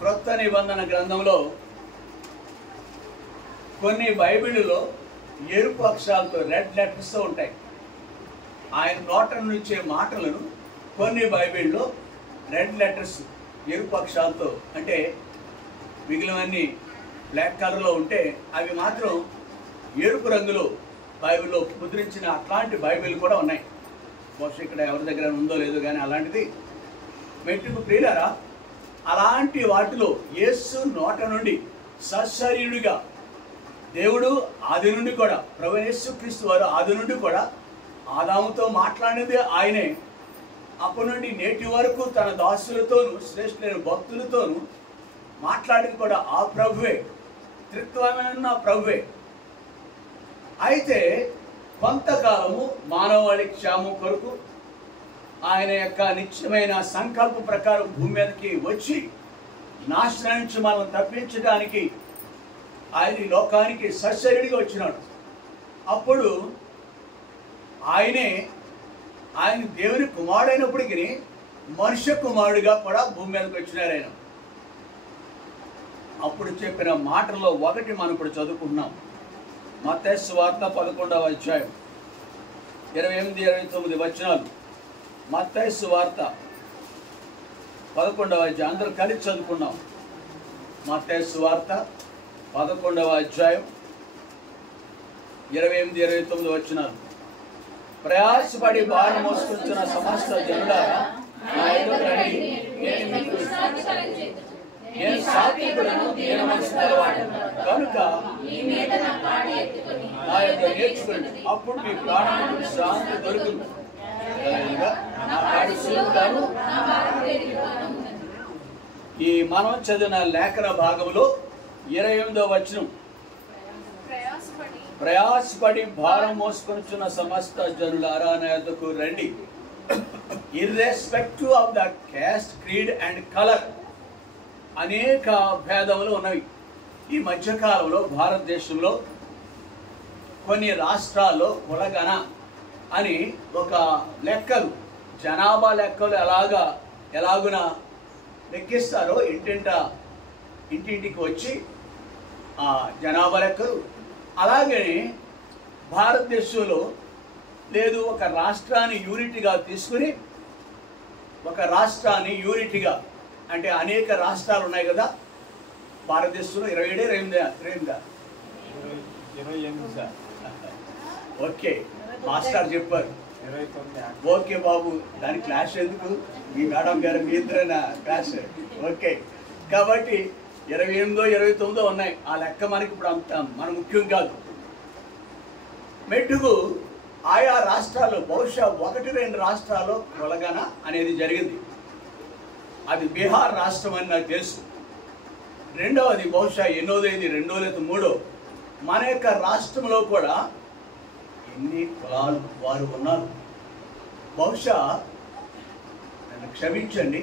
క్రొత్త నిబంధన గ్రంథంలో కొన్ని బైబిల్లో ఎరుపు అక్షరాలతో రెడ్ లెటర్స్తో ఉంటాయి. ఆయన నోట నుంచే మాటలను కొన్ని బైబిల్లో రెడ్ లెటర్స్ ఎరుపు అక్షరాలతో, అంటే మిగిలినవన్నీ బ్లాక్ కలర్లో ఉంటే అవి మాత్రం ఎరుపు రంగులో బైబిల్లో ముద్రించిన అట్లాంటి బైబిల్ కూడా ఉన్నాయి. బహుశా ఇక్కడ ఎవరి దగ్గర ఉందో లేదో కానీ అలాంటిది మెట్టుకు ప్రియులారా, అలాంటి వాటిలో యేసు నోట నుండి సశరీరుడిగా దేవుడు ఆది నుండి కూడా, ప్రభువైన యేసుక్రీస్తు వారు ఆది నుండి కూడా ఆదాముతో మాట్లాడినది ఆయనే. అప్పటి నుండి నేటి వరకు తన దాసులతోనూ శ్రేష్ఠులైన భక్తులతోనూ మాట్లాడింది కూడా ఆ ప్రభువే, త్రిత్వమైన ప్రభువే. అయితే కొంతకాలము మానవాళి క్షేమం కొరకు ఆయన యొక్క నిత్యమైన సంకల్ప ప్రకారం భూమి మీదకి వచ్చి నాశనం నుంచి మనం తప్పించడానికి ఆయన ఈ లోకానికి సశరీరుడిగా వచ్చినాడు. అప్పుడు ఆయన దేవుని కుమారుడైనప్పటికీ మనుష్య కుమారుడిగా కూడా భూమి మీదకి వచ్చినారు ఆయన. అప్పుడు చెప్పిన మాటల్లో ఒకటి మనం ఇప్పుడు చదువుకుంటున్నాం. మత్తయి సువార్త 11వ అధ్యాయం 28-29 వచనాలు. మత్తయి సువార్త 11వ అధ్యాయం అందరూ కలిసి చదువుకున్నాం. మత్తయి సువార్త 11వ అధ్యాయం 28-29 వచనాలు. ప్రయాసపడి భారం మోసుకుంటున్న సమస్త జనులారా నా యొద్దకు రండి, నేను మీకు నేను సాత్వికుడను, దీన మనసు గలవాడను కనుక నా యొక్క నేర్చుకోండి, అప్పుడు మీ ప్రాణములకు శాంతి దొరుకును. ఈ మనం చదివిన లేఖన భాగంలో 28వ వచనం, ప్రయాసపడి భారం మోసుకొనుచున్న సమస్త జనులారా నా యొద్దకు రండి. Irrespective of the cast, creed and colour, అనేక భేదములు ఉన్నవి. ఈ మధ్యకాలంలో భారతదేశంలో కొన్ని రాష్ట్రాల్లో కులగణ అని ఒక లెక్కలు, జనాభా లెక్కలు ఎలాగున లెక్కిస్తారో ఇంటింటికి వచ్చి ఆ జనాభా లెక్కలు, అలాగే భారతదేశంలో లేదు ఒక రాష్ట్రాన్ని యూనిట్గా తీసుకుని, ఒక రాష్ట్రాన్ని యూనిట్గా, అంటే అనేక రాష్ట్రాలు ఉన్నాయి కదా భారతదేశంలో, 27 సార్. ఓకే, మాస్టర్ చెప్పారు. ఓకే బాబు, దాని క్లాస్ ఎందుకు, మీ మేడం గారు మీ ఇద్దరైనా క్లాస్. ఓకే, కాబట్టి 28, 29 ఉన్నాయి. ఆ లెక్క మనకి ఇప్పుడు అంత మన ముఖ్యం కాదు. మెట్టుకు ఆయా రాష్ట్రాల్లో బహుశా 1-2 రాష్ట్రాల్లో కులగణ అనేది జరిగింది. అది బీహార్ రాష్ట్రం అని నాకు తెలుసు. రెండవది బహుశా 8వ, 2వ లేదా 3వ మన యొక్క రాష్ట్రంలో కూడా ఎన్ని కులాలు వారు ఉన్నారు. బహుశా నన్ను క్షమించండి,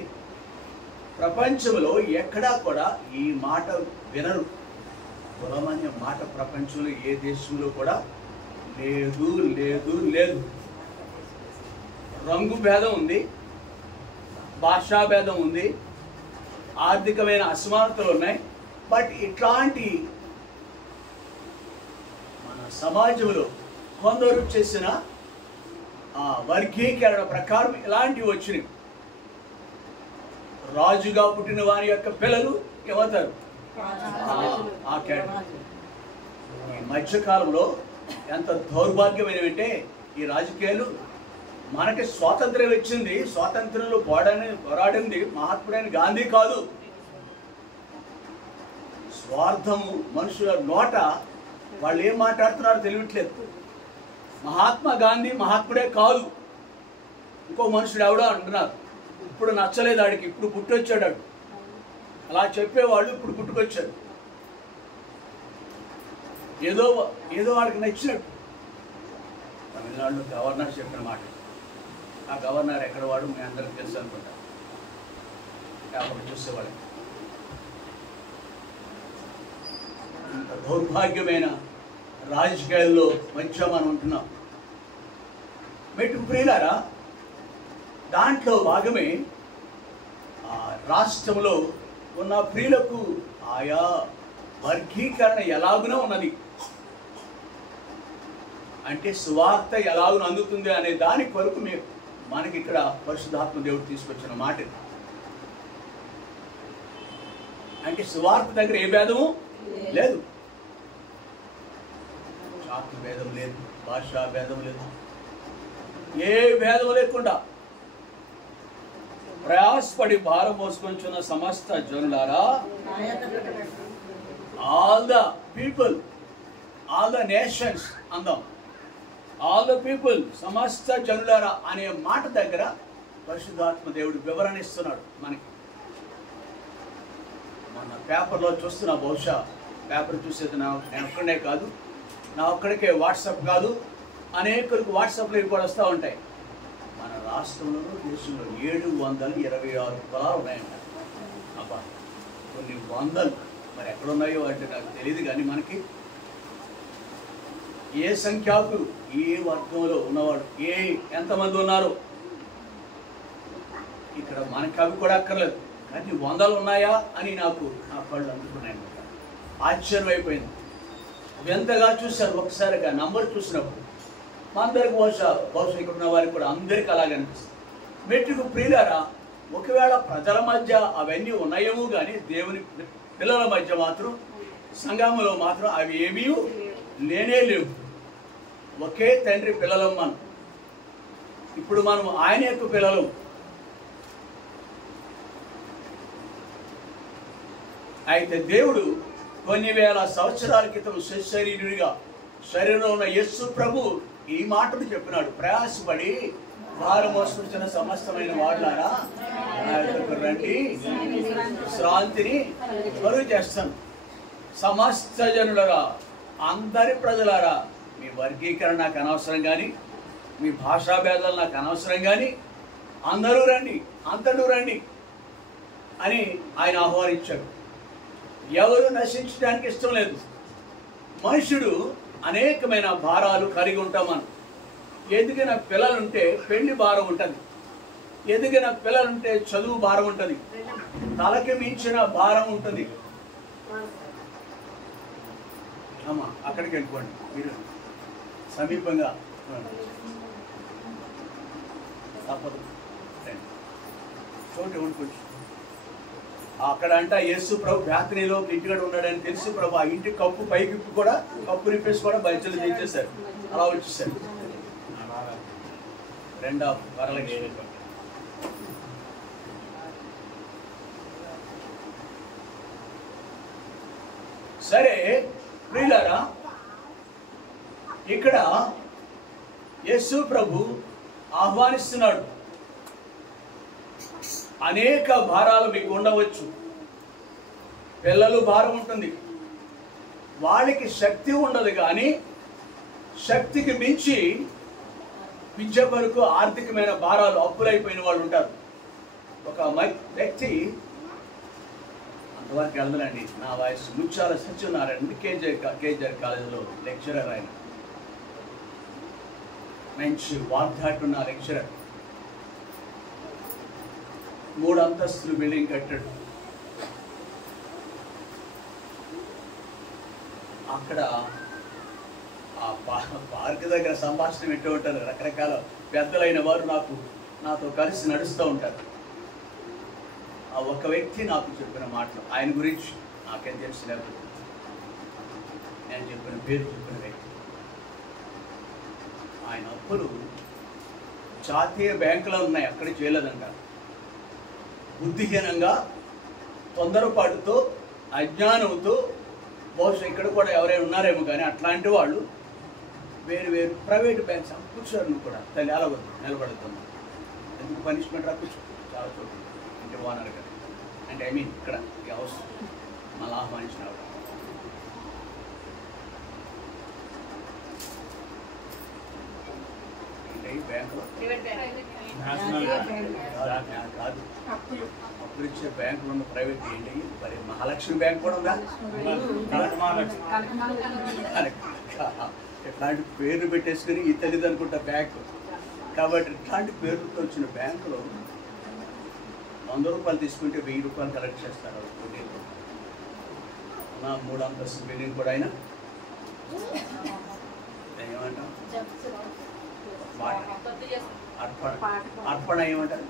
ప్రపంచంలో ఎక్కడా కూడా ఈ మాట వినరు. కులమనే మాట ప్రపంచంలో ఏ దేశంలో కూడా లేదు లేదు లేదు. రంగు భేదం ఉంది, భాషా భేదం ఉంది, ఆర్థికమైన అసమానతలు ఉన్నాయి. బట్ ఇట్లాంటి మన సమాజంలో కొందరు చేసిన వర్గీకరణ ప్రకారం ఇలాంటివి వచ్చినాయి. రాజుగా పుట్టిన వారి యొక్క పిల్లలు ఏమవుతారు, ఆ కేటగిరీ. ఈ మధ్యకాలంలో ఎంత దౌర్భాగ్యమైనవంటే ఈ రాజకీయాలు. మనకి స్వాతంత్ర్యం వచ్చింది, స్వాతంత్ర్యంలో పోరాడింది మహాత్ముడైన గాంధీ కాదు. స్వార్థము మనుషుల నోట వాళ్ళు ఏం మాట్లాడుతున్నారో తెలియట్లేదు. మహాత్మా గాంధీ మహాత్ముడే కాదు, ఇంకో మనుషుడు ఎవడో అంటున్నారు. ఇప్పుడు నచ్చలేదు ఆడికి, ఇప్పుడు పుట్టొచ్చాడు. అలా చెప్పేవాళ్ళు ఇప్పుడు పుట్టుకొచ్చారు. ఏదో వాడికి నచ్చినట్టు. తమిళనాడులో గవర్నర్ చెప్పిన మాట, ఆ గవర్నర్ ఎక్కడ వాడు మీ అందరికి తెలుసు అనుకుంటా, అప్పుడు చూసేవాడు. ఇంత దౌర్భాగ్యమైన రాజకీయాల్లో మధ్య మనం ఉంటున్నాం. మెట్టు ప్రియులారా, దాంట్లో భాగమే రాష్ట్రంలో ఉన్న ప్రియులకు ఆయా వర్గీకరణ ఎలాగునో ఉన్నది. అంటే సువార్త ఎలాగున అందుతుంది అనే దాని కొరకు మనకి ఇక్కడ పరిశుద్ధాత్మ దేవుడు తీసుకొచ్చిన మాట. అంటే సువార్త దగ్గర ఏ భేదము లేదు, జాతి భేదం లేదు, భాషా భేదం లేదు, ఏ భేదం లేకుండా ప్రయాసపడి భారం మోసుకొంచున్న సమస్త జనులారా, all the people, all the nations అందాం, ఆల్ ద పీపుల్, సమస్త జనులారా అనే మాట దగ్గర పరిశుద్ధాత్మ దేవుడు వివరణ ఇస్తున్నాడు మనకి. మన పేపర్లో చూస్తున్నా, బహుశా పేపర్ చూసేది నేను ఒక్కడే కాదు, నా ఒక్కడికే వాట్సాప్ కాదు, అనేకులకు వాట్సాప్లో కూడా వస్తూ ఉంటాయి. మన రాష్ట్రంలో దేశంలో 726 కులాలు ఉన్నాయంట. అబ్బా, కొన్ని వందలు, మరి ఎక్కడున్నాయో అంటే నాకు తెలియదు. కానీ మనకి ఏ సంఖ్యాకులు, ఏ వర్గంలో ఉన్నవాడు, ఎంతమంది ఉన్నారు ఇక్కడ మనకి అవి కూడా అక్కర్లేదు. కానీ వందలు ఉన్నాయా అని నా కళ్ళు అందుకున్నాయి. ఆశ్చర్యం అయిపోయింది. ఎంతగా చూశారు ఒకసారిగా నంబర్ చూసినప్పుడు. మా అందరికి బహుశా ఇక్కడ ఉన్న వారికి కూడా అందరికీ అలాగే అనిపిస్తుంది. మెట్టుకు ప్రియులారా, ఒకవేళ ప్రజల మధ్య అవన్నీ ఉన్నాయేమో కానీ దేవుని పిల్లల మధ్య మాత్రం, సంఘములో మాత్రం అవి ఏమీ లేనే లేవు. ఒకే తండ్రి పిల్లలం మనం. ఇప్పుడు మనం ఆయన యొక్క పిల్లలు. అయితే దేవుడు కొన్ని వేల సంవత్సరాల క్రితం శరీరుడిగా శరీరంలో ఉన్న యేసు ప్రభు ఈ మాటను చెప్పినాడు. ప్రయాసపడి భారం మోసుకొచ్చిన సమస్తమైన వాళ్ళారా, నా యొద్దకు రండి, విశ్రాంతిని కలుగ చేస్తాను. సమస్త జనులరా, అందరి ప్రజలారా, మీ వర్గీకరణ నాకు అనవసరం కానీ, మీ భాషా భేదాలు నాకు అనవసరం కానీ, అందరూ రండి, అంతటూ రండి అని ఆయన ఆహ్వానించాడు. ఎవరు నశించడానికి ఇష్టం లేదు. మనుషుడు అనేకమైన భారాలు కలిగి ఉంటాం మనం. ఎదిగిన పిల్లలుంటే పెళ్లి భారం ఉంటుంది, ఎదిగిన పిల్లలుంటే చదువు భారం ఉంటుంది, తలకి మించిన భారం ఉంటుంది. అమ్మా, అక్కడికి వెళ్ళిపోండి, మీరు సమీపంగా తప్పదు. చోటు కొంచెం అక్కడ అంట యేసు ప్రభు బేతనీలో ఇంటికాడ ఉన్నాడని తెలిసి ప్రభు ఆ ఇంటి కప్పు పైకి కూడా కప్పు రిపేర్స్ కూడా బయటలు తెచ్చేశారు. అలా వచ్చేసారు. రెండవ వరలక్ష్మి. సరే ప్రియులారా, ఇక్కడ యేసు ప్రభు ఆహ్వానిస్తున్నాడు. అనేక భారాలు మీకు ఉండవచ్చు. పిల్లలు భారం ఉంటుంది, వాళ్ళకి శక్తి ఉండదు. కానీ శక్తికి మించి విద్య వరకు ఆర్థికమైన భారాలు, అప్పులైపోయిన వాళ్ళు ఉంటారు. ఒక వ్యక్తి, అంతవరకు వెళ్దానండి, నా వయసు ముచ్చాల సత్యనారాయణ, కేజీఆర్ కాలేజీలో లెక్చరర్. ఆయన మంచి వాగ్దాటున్న లెక్చరర్. 3 అంతస్తులు బిల్డింగ్ కట్టాడు. అక్కడ ఆ పార్క్ దగ్గర సంభాషణ పెట్టు ఉంటారు. రకరకాల పెద్దలైన వారు నాతో కలిసి నడుస్తూ ఉంటారు. ఆ ఒక వ్యక్తి నాకు చెప్పిన మాటలు, ఆయన గురించి నాకేం తెలిసి లేకపోతే నేను చెప్పిన పేరు చెప్పిన వ్యక్తి, ఆయన అప్పులు జాతీయ బ్యాంకులో ఉన్నాయి, అక్కడ చేయలేదంటారు. బుద్ధిహీనంగా, తొందరపాటుతో, అజ్ఞానంతో, బహుశా ఇక్కడ కూడా ఎవరైనా ఉన్నారేమో కానీ అట్లాంటి వాళ్ళు వేరు వేరు ప్రైవేట్ బ్యాంక్స్ కూర్చోరు కూడా తల్లి అలవద్దు నిలబడుతుంది. ఎందుకు పనిష్మెంట్ కూర్చో చాలా చోట్ల అంటే ఓనర్ కదా, అంటే ఐ మీన్ ఇక్కడ ఈ హౌస్ మళ్ళీ ఆహ్వానించిన అంటే ఈ బ్యాంకులో కాదు, అప్పుడు ఇచ్చే బ్యాంకులు ఉన్న ప్రైవేట్ ఏంటి, మరి మహాలక్ష్మి బ్యాంక్ కూడా ఉందా, ఇట్లాంటి పేర్లు పెట్టేసుకుని ఈ తెలియదు అనుకుంటా బ్యాంకు. కాబట్టి ఇట్లాంటి పేర్లతో వచ్చిన బ్యాంకులో 100 రూపాయలు తీసుకుంటే 1000 రూపాయలు కలెక్ట్ చేస్తారు. నా 3 అంతస్తు బిల్డింగ్ కూడా ఆయన ఏమంటాం అర్పణ ఏమంటారు?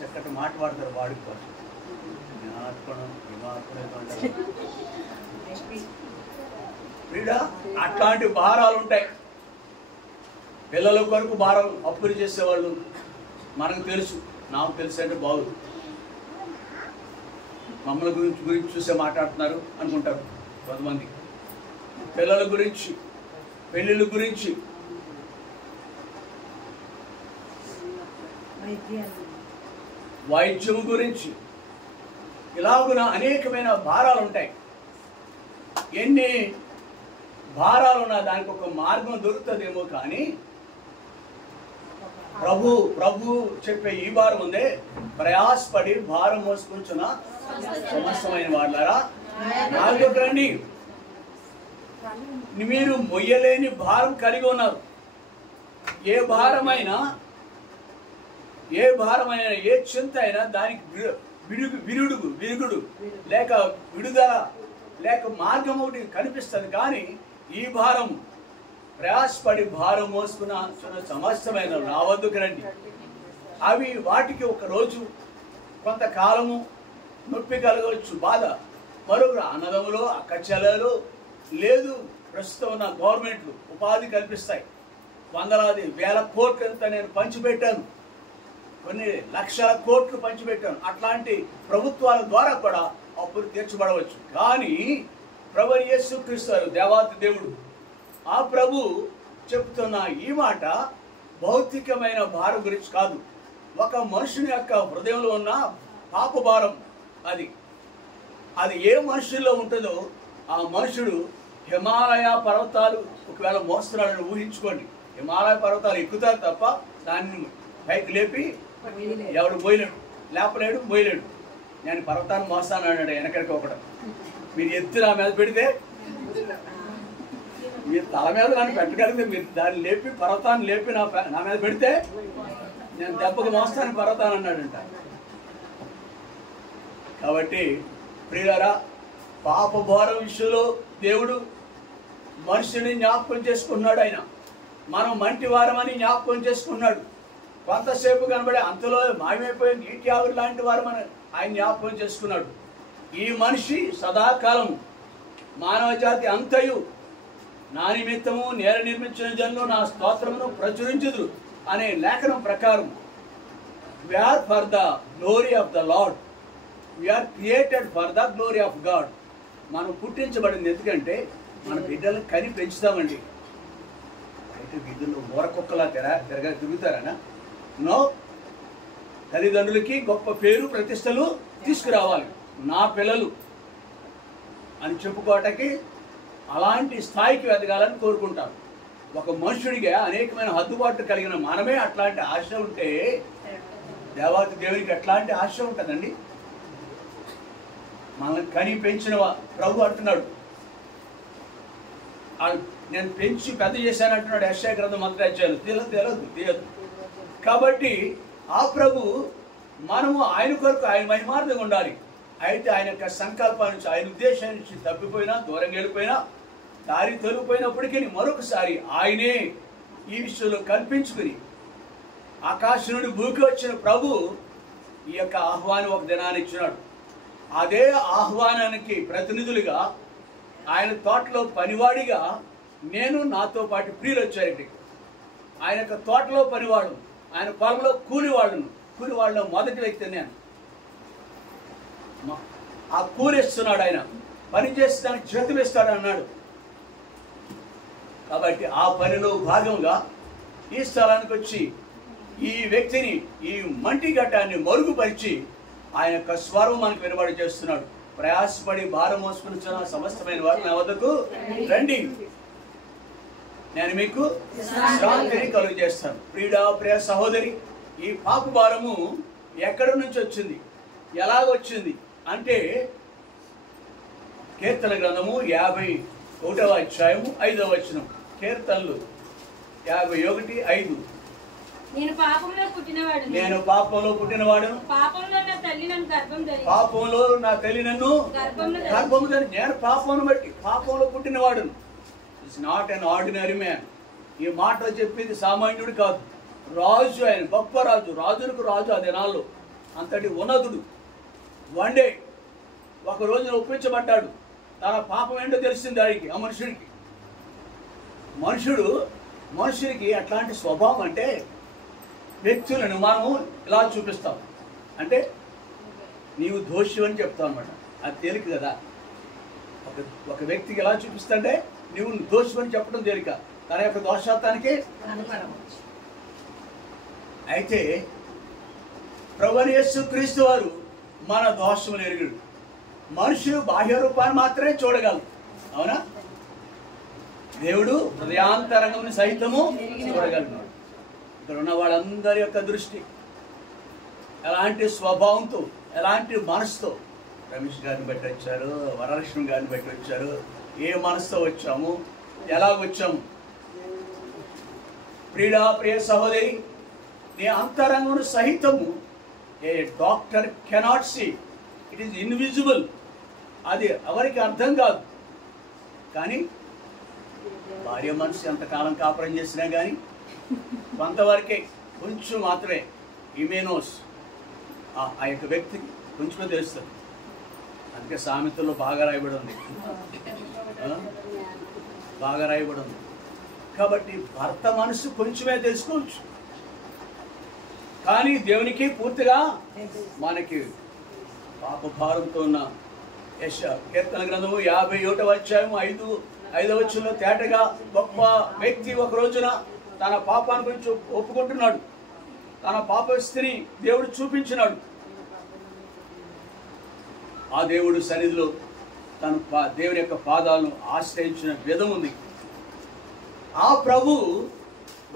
చక్కటి మాట వాడతారు వాడికి కోసం. అర్పణం అట్లాంటి భారాలు ఉంటాయి. పిల్లల కొరకు భారం అప్పులు చేసేవాళ్ళు మనకు తెలుసు, నాకు తెలుసు అంటే బాగుంది. మమ్మల్ని గురించి చూసే మాట్లాడుతున్నారు అనుకుంటారు కొంతమంది. పిల్లల గురించి, పెళ్ళిళ్ళ గురించి, వైద్యం గురించి ఇలాగున అనేకమైన భారాలు ఉంటాయి. ఎన్ని భారాలున్నా దానికి ఒక మార్గం దొరుకుతుందేమో. కానీ ప్రభు చెప్పే ఈ భారం ఉందే, ప్రయాసపడి భారం మోసుకుంటున్న సమస్తమైన వాళ్ళారా నాలుగు రండి. మీరు మొయ్యలేని భారం కలిగి ఉన్నారు. ఏ భారమైనా, ఏ చింత అయినా దానికి విరుగుడు లేక విడుదల లేక మార్గం ఒకటి కనిపిస్తుంది. కానీ ఈ భారం, ప్రయాసపడి భారం మోసుకున్న సమస్తమైన రావద్దుకు రండి. అవి వాటికి ఒక రోజు కొంతకాలము నొప్పి కలగవచ్చు, బాధ. మరొక అన్నదములో, అక్కచెల్లెలు లేదు, ప్రస్తుతం ఉన్న గవర్నమెంట్లు ఉపాధి కల్పిస్తాయి. వందలాది వేల కోట్లంతా నేను పంచిపెట్టాను, కొన్ని లక్షల కోట్లు పంచిపెట్టాను. అట్లాంటి ప్రభుత్వాల ద్వారా కూడా అప్పులు తీర్చబడవచ్చు. కానీ ప్రభు యేసుక్రీస్తు దేవాతి దేవుడు, ఆ ప్రభు చెప్తున్న ఈ మాట భౌతికమైన భారం గురించి కాదు. ఒక మనుషుని యొక్క హృదయంలో ఉన్న పాప భారం, అది ఏ మనుషుల్లో ఉంటుందో ఆ మనుషుడు హిమాలయ పర్వతాలు ఒకవేళ మోస్తున్నాడని ఊహించుకోండి. హిమాలయ పర్వతాలు ఎక్కుతారు తప్ప దాన్ని పైకి లేపి ఎవడు మోయలేడు, లేపలేడు, మోయలేడు. నేను పర్వతాన్ని మోస్తాను అన్నాడు వెనకడికి ఒకడు. మీరు ఎత్తి నా మీద పెడితే, మీరు తల మీద నన్ను పెట్టగలిగితే, మీరు దాన్ని లేపి పర్వతాన్ని లేపి నా మీద పెడితే నేను దెబ్బకు మోస్తాను పర్వతాన్ని అన్నాడంట. కాబట్టి ప్రియులారా, పాప భారం విషయంలో దేవుడు మనుషుని జ్ఞాపకం చేసుకున్నాడు. ఆయన మనం మంటి వారమని జ్ఞాపకం చేసుకున్నాడు. కొంతసేపు కనబడే అంతలో మాయమైపోయే నీటి ఆవిరి లాంటి వారమని ఆయన జ్ఞాపకం చేసుకున్నాడు. ఈ మనిషి సదాకాలం మానవ జాతి అంతయు నా నిమిత్తము నేల నిర్మించిన జనులు నా స్తోత్రమును ప్రచురించుదురు అనే లేఖనం ప్రకారం we are for the glory of the Lord, we are created for the glory of God. మనం పుట్టించబడింది ఎందుకంటే మన బిడ్డలను కని పెంచుతామండి. అయితే వీధుల్లో ఊరకొక్కలా తిరుగుతారనా? నో, తల్లిదండ్రులకి గొప్ప పేరు ప్రతిష్టలు తీసుకురావాలి. నా పిల్లలు అని చెప్పుకోవటానికి అలాంటి స్థాయికి ఎదగాలని కోరుకుంటాను. ఒక మనుషుడిగా అనేకమైన హద్దుబాట్లు కలిగిన మనమే అట్లాంటి ఆశ ఉంటే దేవాతి దేవునికి ఎట్లాంటి ఆశ ఉంటుందండి? మనల్ని కని పెంచిన ప్రభు అంటున్నాడు, నేను పెంచి పెద్ద చేశాను అంటున్నాడు. యెషయా గ్రంథం మొదటి అధ్యాయం తీయదు. కాబట్టి ఆ ప్రభు మనము ఆయన కొరకు ఆయన మహిమార్థంగా ఉండాలి. అయితే ఆయన యొక్క సంకల్పం నుంచి, ఆయన ఉద్దేశం నుంచి తప్పిపోయినా, దూరంగా వెళ్ళిపోయినా, దారి తొలిగిపోయినప్పటికీ మరొకసారి ఆయనే ఈ విషయంలో కల్పించుకుని ఆకాశం నుండి భూమికి వచ్చిన ప్రభు ఈ యొక్క ఆహ్వానం ఒక దినాన్ని ఇచ్చినాడు. అదే ఆహ్వానానికి ప్రతినిధులుగా ఆయన తోటలో పనివాడిగా నేను, నాతో పాటు ప్రియులు వచ్చారండి. ఆయన యొక్క తోటలో పనివాడు, ఆయన పొలంలో కూలివాళ్ళలో మొదటి వ్యక్తి నేను. ఆ కూలిస్తున్నాడు, ఆయన పని చేసి దానికి జీతం ఇస్తాడు అన్నాడు. కాబట్టి ఆ పనిలో భాగంగా ఈ స్థలానికి వచ్చి ఈ వ్యక్తిని, ఈ మంటి ఘట్టాన్ని మరుగుపరిచి ఆయన యొక్క స్వరం మనకు వినబడి చేస్తున్నాడు. ప్రయాసపడి భారం మోసుకుని సమస్తమైన వారు నా వద్దకు రండి, నేను మీకు శాంతిని కలుగు చేస్తాను. ప్రియ సహోదరి, ఈ పాప భారము ఎక్కడి నుంచి వచ్చింది, ఎలాగొచ్చింది అంటే కీర్తన గ్రంథము 51వ అధ్యాయము 5వ వచనం. కీర్తనలు 51:5. నేను పాపంలో పుట్టినవాడు, పాపంలో నా తల్లి నన్ను గర్భము ధరించి, నేను పాపమును బట్టి పాపంలో పుట్టినవాడు. It's not an ordinary man. ఈ మాట చెప్పింది సామాన్యుడు కాదు, రాజు. ఆయన గొప్ప రాజు, రాజులకు రాజు ఆ దినాల్లో, అంతటి ఉన్నతుడు. వన్ డే ఒక రోజున ఒప్పించబడ్డాడు. తన పాపం ఏంటో తెలిసింది ఆయనకి, ఆ మనుషుడికి అట్లాంటి స్వభావం అంటే, వ్యక్తులను మనము ఇలా చూపిస్తాం అంటే నీవు దోషి అని చెప్తాం అనమాట. అది తేలిక కదా. ఒక వ్యక్తికి ఎలా చూపిస్తుంటే నీవు దోషి అని చెప్పడం తేలిక, తన యొక్క దోషాత్వానికి. అయితే ప్రభువైన యేసుక్రీస్తు వారు మన దోషములు ఎరుగుడు. మనుషులు బాహ్య రూపాన్ని మాత్రమే చూడగలరు, అవునా? దేవుడు హృదయాంతరంగమును సహితము చూడగలిగినాడు. ఇక్కడ ఉన్న వాళ్ళందరి యొక్క దృష్టి ఎలాంటి స్వభావంతో, ఎలాంటి మనసుతో, రమేష్ గారిని బట్టి వచ్చారు, వరలక్ష్మి గారిని బట్టి వచ్చారు, ఏ మనసుతో వచ్చాము, ఎలాగొచ్చాము. ప్రియ సహోదరి, నీ అంతరంగమును సహితము a doctor cannot see, it is invisible. అది ఎవరికి అర్థం కాదు. కానీ భార్య మనసు ఎంతకాలం కాపురం చేసినా కానీ కొంతవరకే, కొంచెం మాత్రమే ఇమేనోస్ ఆ యొక్క వ్యక్తికి కొంచెమే తెలుస్తుంది. అందుకే సామెతల్లో బాగా రాయబడి ఉంది. కాబట్టి భర్త మనసు కొంచెమే తెలుసుకోవచ్చు, కానీ దేవునికి పూర్తిగా మనకి పాప భారంతో ఉన్న కీర్తన గ్రంథము 51వ అధ్యాయం 5వ వచనంలో తేటగా గొప్ప వ్యక్తి ఒక రోజున తన పాపాన్ని గురించి ఒప్పుకుంటున్నాడు. తన పాపస్థితిని దేవుడు చూపించినాడు. ఆ దేవుడు సన్నిధిలో తను దేవుని యొక్క పాదాలను ఆశ్రయించిన విధం ఉంది. ఆ ప్రభు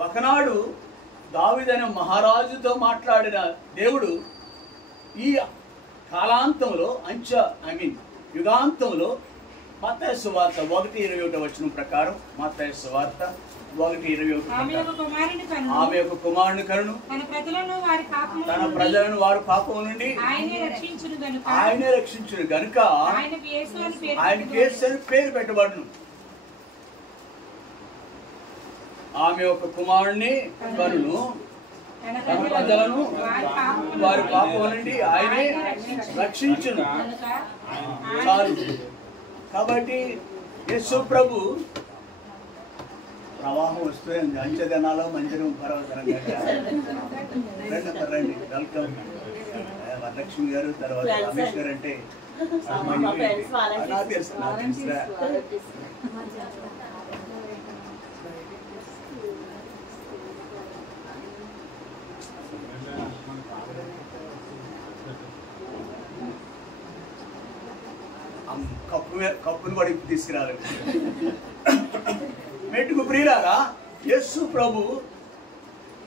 ఒకనాడు దావీదనే మహారాజుతో మాట్లాడిన దేవుడు ఈ కాలాంతంలో యుగాంతంలో మత్తయి సువార్త 1:21 వచనం ప్రకారం, మత్తయి సువార్త 1:21 ఆమె యొక్క కుమారుని కరును, తన ప్రజలను వారి పాపం నుండి ఆయనే రక్షించును గనుక ఆయనకి యేసు అని పేరు పెట్టబడును. ఆమె యొక్క కుమారుని కరును, తన ప్రజలను వారి పాపం నుండి ఆయనే రక్షించును. చాలు. కాబట్టి యేసు ప్రభు ప్రవాహం వస్తుంది. అంచెదనాలో మంజరం పర్వతరంగా రండి. వెల్కమ్ వరలక్ష్మి గారు, తర్వాత రమేష్ గారు అంటే కప్పును కూడా ఇప్పుడు తీసుకురాలి. మెట్టుకు ప్రియులారా, యేసు ప్రభు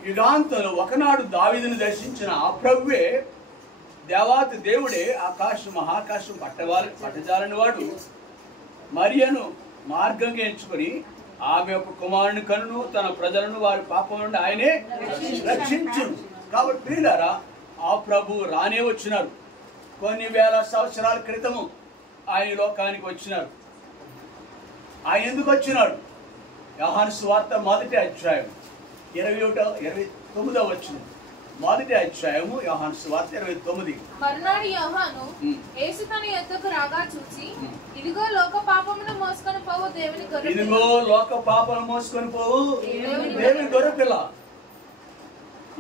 యుగాంతంలో ఒకనాడు దావీదును దర్శించిన ఆ ప్రభువే, దేవాతి దేవుడే, మహాకాశం పట్టజాలని వాడు మరియను మార్గంగా ఎంచుకొని ఆమె యొక్క కుమారుని కనును, తన ప్రజలను వారి పాపం నుండి ఆయనే రక్షించును. కాబట్టి ప్రియులారా, ఆ ప్రభు రానే వచ్చినారు. కొన్ని వేల సంవత్సరాల క్రితము ఆయన లోకానికి వచ్చినారు. ఆయన ఎందుకు వచ్చినాడు? యోహాను సువార్త 1వ అధ్యాయం 29వ వచనం. 1వ అధ్యాయము యోహాను సువార్త 29. మరునాడు యోహాను యేసు తన యొద్దకు రాగా చూచి, ఇదిగో లోక పాపమును మోసుకొని పోవు దేవుని గొర్రెపిల్ల.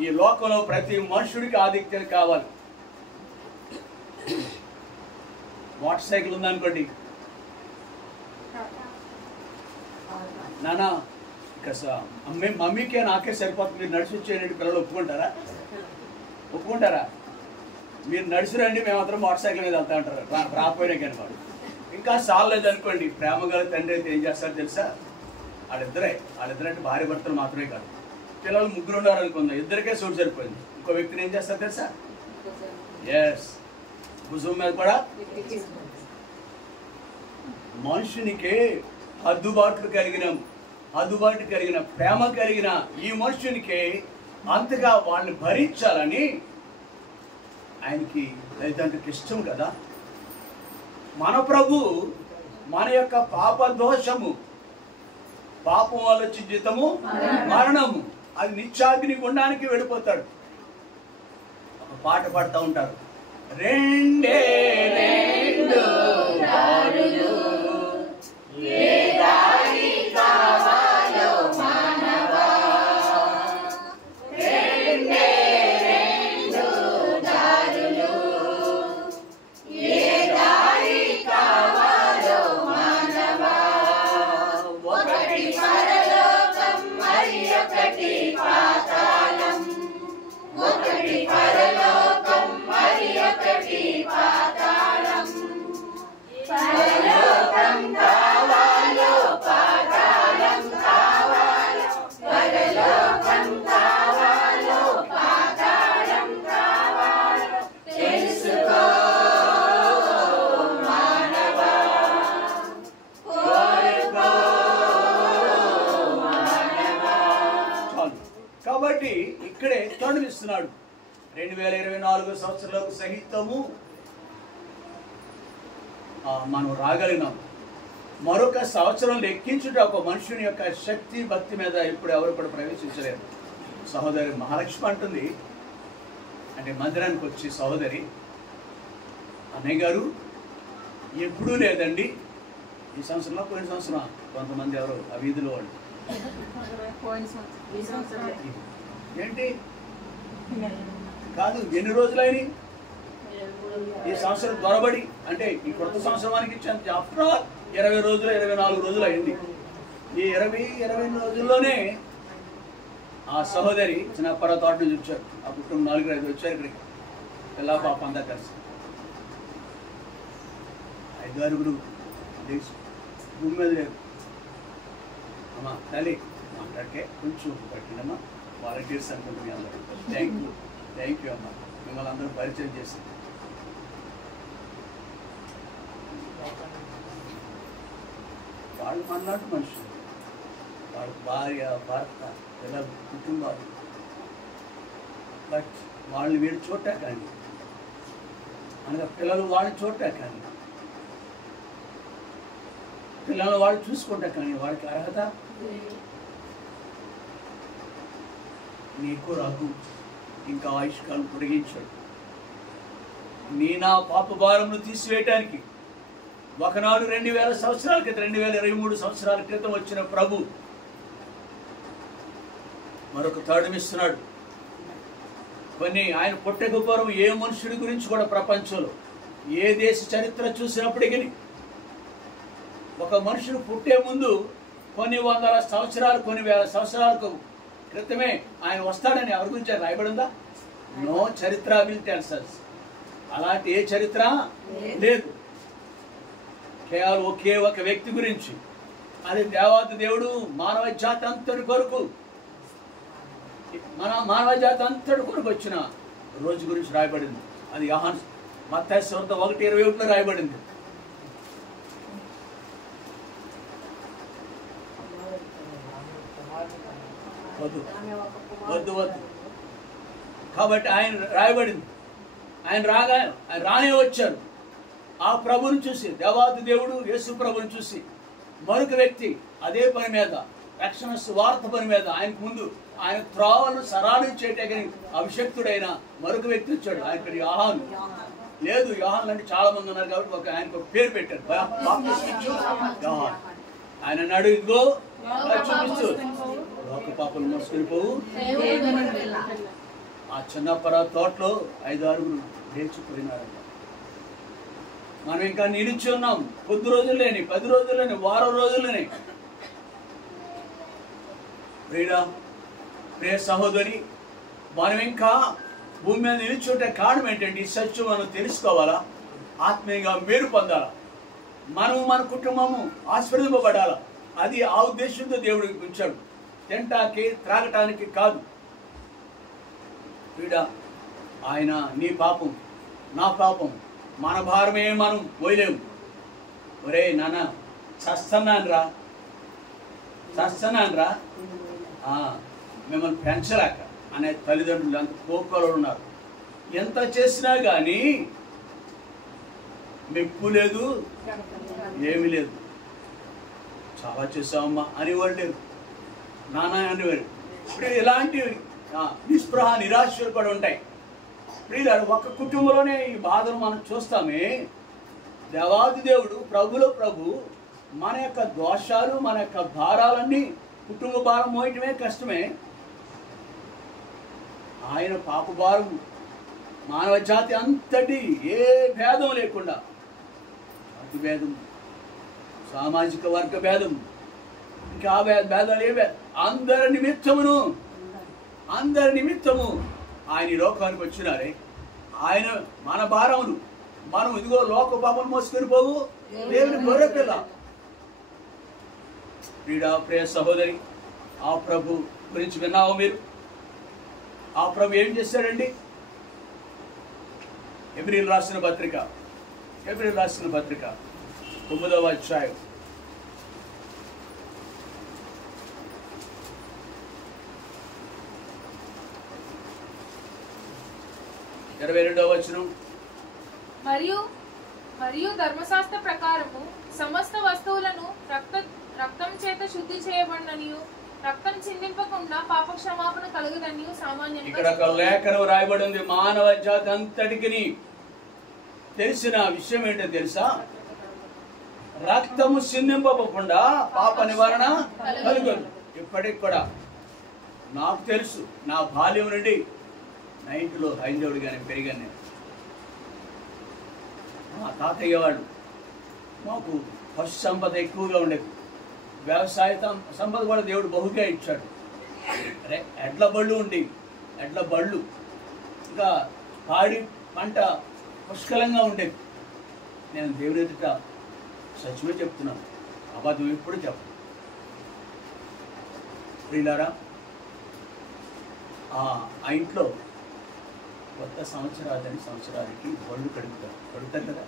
ఈ లోకంలో ప్రతి మనుషుడికి ఆధిక్యత కావాలి. మోటార్ సైకిల్ ఉందనుకోండి, నానా ఇక మమ్మీకే నాకే సరిపోతుంది, మీరు నడిచి వచ్చేయండి. పిల్లలు ఒప్పుకుంటారా? మీరు నడిచి రండి, మేమందరం మోటార్ సైకిల్ మీద వెళ్తా ఉంటారు. రాకపోయినా కానీ వాడు ఇంకా సాలేదు అనుకోండి. ప్రేమ గల తండ్రి అయితే ఏం చేస్తారో తెలుసా? వాళ్ళిద్దరంటే భార్య భర్తలు మాత్రమే కాదు, పిల్లలు 3 ఉన్నారు అనుకుందాం, ఇద్దరికే చోటు సరిపోయింది. ఇంకో వ్యక్తిని ఏం చేస్తారు తెలుసా? భుజం మీద కూడా. మనుషునికి హద్దుబాటు కలిగిన ప్రేమ కలిగిన ఈ మనుషునికి అంతగా వాళ్ళని భరించాలని ఆయనకి తల్లిదండ్రులకు ఇష్టం కదా. మన ప్రభు మన యొక్క పాప దోషము, పాపం వల్ల వచ్చే జీతము మరణము, అది నిత్యాగ్ని గుండానికి వెళ్ళిపోతాడు. ఒక పాట పాడుతూ ఉంటారు, రెండే రెండు దారులు, ఏ దారి కావాలో మానవా, రెండే రెండు దారులు, ఏ దారి కావాలో మానవా, ఒకటి పరలోకం మరి ఒకటి పాతాళం, ఒకటి పరలోకం మరి ఒకటి పాతాళం, పరలోకం కావాలో పాతాళం కావాలో, పరలోకం కావాలో పాతాళం కావాలో తెలుసుకో మానవా, కోరుకో మానవా. చాలు. కాబట్టి ఇక్కడే తడుమిస్తున్నాడు. 2024 సంవత్సరంలో సహితము మనం రాగలిగినాం. మరొక సంవత్సరం లెక్కించుట ఒక మనుషుని యొక్క శక్తి భక్తి మీద ఇప్పుడు ఎవరు కూడా ప్రవేశించలేరు. సహోదరి మహాలక్ష్మి అంటుంది, అంటే మందిరానికి వచ్చి, సహోదరి అన్నయ్య గారు ఎప్పుడూ లేదండి ఈ సంవత్సరంలో, పోయిన సంవత్సరం కొంతమంది ఎవరు ఆ వీధిలో వాళ్ళు ఏంటి కాదు, ఎన్ని రోజులైన ఈ సంవత్సరం దొరబడి, అంటే ఈ కొత్త సంవత్సరానికి ఆఫ్టర్ ఆల్ 20 రోజులు 24 రోజులు అయింది. ఈ 20 రోజుల్లోనే ఆ సహోదరి చిన్నప్పర తోట నుంచి వచ్చారు. ఆ కుటుంబం 4-5 వచ్చారు ఇక్కడికి, పిల్ల పాప అంతా కలిసి 5-6 భూమి మీద లేదు. అమ్మా తల్లి మాట్లాడితే కొంచెం పట్టినమ్మా, వాలంటీర్స్ అనుకుంటుంది అందరూ. థ్యాంక్ యూ అమ్మా, మిమ్మల్ని అందరూ పరిచయం చేసి. వాళ్ళు అన్నట్టు మనుషులు, వాళ్ళ భార్య భర్త పిల్లలు కుటుంబాలు, బట్ వాళ్ళు వీళ్ళు చూడటా కానీ, అనగా పిల్లలు వాళ్ళు చూడటా కానీ, పిల్లలు వాళ్ళు చూసుకుంటా కానీ వాళ్ళకి అర్హత నీకు రాకు. ఇంకా ఆయుష్కాలం పొడిగించాడు. నీ నా పాప భారమును తీసివేయటానికి ఒకనాడు 2000 సంవత్సరాల క్రితం, 2023 సంవత్సరాల క్రితం వచ్చిన ప్రభు మరొక తాడుమిస్తున్నాడు. కొన్ని ఆయన పుట్టక పూర్వం ఏ మనుషుడి గురించి కూడా ప్రపంచంలో ఏ దేశ చరిత్ర చూసినప్పటికీ ఒక మనుషుడు పుట్టే ముందు కొన్ని వందల సంవత్సరాలు, కొన్ని వేల సంవత్సరాలకు క్రితమే ఆయన వస్తాడని ఎవరి గురించి రాయబడి ఉందా? నో చరిత్ర విల్ టెల్స్ us. అలాంటి ఏ చరిత్ర లేదు. కేవలం ఒకే ఒక వ్యక్తి గురించి, అది దేవాది దేవుడు మానవ జాతి అంతటి కొరకు, మన మానవ జాతి అంతటి కొరకు వచ్చిన రోజు గురించి రాయబడింది. అది యోహాను మత్తయి సువార్త 1:21 రాయబడింది. వద్దు వద్దు. కాబట్టి ఆయన రాయబడింది. ఆయన రానే వచ్చారు. ఆ ప్రభుని చూసి, దేవాది దేవుడు యేసు ప్రభుని చూసి మరొక వ్యక్తి అదే పని మీద, రక్షణ సువార్త పని మీద, ఆయనకు ముందు ఆయన త్రోవను సరాలు చేయటానికి అభిషక్తుడైన మరొక వ్యక్తి వచ్చాడు. ఆయన పేరు యోహాను. లేదు, యోహాను అంటే చాలా మంది ఉన్నారు కాబట్టి ఆయనకు ఒక పేరు పెట్టారు, యోహాను. ఆయన అన్నాడు, ఇదిగో చూపిస్తూ లోక పాపలు మోసుకొని పోవు. ఆ చిన్నప్పర తోటలో 5-6 లేచిపోయినారు. మనం ఇంకా నిలిచి ఉన్నాం. కొద్ది రోజుల్లోని, 10 రోజుల్లోని, వారం రోజుల్లోని. ప్రియ సహోదరి, మనం ఇంకా భూమి మీద నిలిచుంటే కారణం ఏంటంటే ఈ సత్యం మనం తెలుసుకోవాలా, ఆత్మీయంగా మేలు పొందాలా, మనము మన కుటుంబము ఆశీర్వదింపబడాలా. అది ఆ ఉద్దేశంతో దేవుడు ఉంచాడు, తినటానికి త్రాగటానికి కాదు. ఆయన నీ పాపం నా పాపం, మన భారమే మనం పోయలేము. ఒరే నాన్న చస్తున్నాను రా మిమ్మల్ని పెంచలేక అనే తల్లిదండ్రులు అంత కోపంలో ఉన్నారు. ఎంత చేసినా కానీ మెప్పు లేదు, ఏమీ లేదు. చాలా చేసావమ్మా అనేవాళ్ళు లేరు, నాన్న అనేవారు. ఇప్పుడు ఇలాంటి నిస్పృహ నిరాశలు కూడా ఉంటాయి. ఇప్పుడు ఒక కుటుంబంలోనే ఈ బాధను మనం చూస్తామే. దేవాది దేవుడు, ప్రభులో ప్రభు మన యొక్క దోషాలు, మన యొక్క భారాలన్నీ, కుటుంబ భారం మోయటమే కష్టమే. ఆయన పాప భారం మానవ జాతి అంతటి ఏ భేదం లేకుండా, జాతి భేదం, సామాజిక వర్గ భేదం, ఇంకా భేదాలు ఏ అందరి నిమిత్తము ఆయన ఈ లోకానికి వచ్చినారే. ఆయన మన భారమును మనం ఇదిగో లోక పాపం మోసుకొని పోవు దేవుని గొర్రె పిల్ల. ప్రియ సహోదరి, ఆ ప్రభు గురించి విన్నావు మీరు? ఆ ప్రభు ఏం చేశాడండి? ఎబ్రీలు రాసిన పత్రిక 9వ అధ్యాయం 22వ వచనం. మరియు ధర్మశాస్త్ర ప్రకారము సమస్త వస్తువులను రక్తం చేత శుద్ధి చేయబడిననియు రక్తం చిందింపకుండా పాప క్షమాపణ కలుగుదనియు సామాన్యంగా. ఇక్కడ ఒక లేఖనం రాయబడి ఉంది. మానవ జాతి అంతటికి తెలిసిన విషయం ఏంటో తెలుసా? రక్తము చిందింపకుండా పాప నివారణ కలుగదు. ఇప్పటికి కూడా నాకు తెలుసు, నా బాల్యం నుండి 90లో హైందవుడిగానే పెరిగాను నేను. మా తాతయ్య వాళ్ళు మాకు పశు సంపద ఎక్కువగా ఉండేది. వ్యవసాయ సంపద కూడా దేవుడు బహుగా ఇచ్చాడు. ఎడ్ల బళ్ళు ఇంకా పాడి పంట పుష్కలంగా ఉండేది. నేను దేవుని ఎదుట సత్యమే చెప్తున్నాను, అబద్ధం ఎప్పుడు చెప్పను. ప్రియులారా, ఆ ఇంట్లో కొత్త సంవత్సరానికి బళ్ళు కడుగుతారు కదా.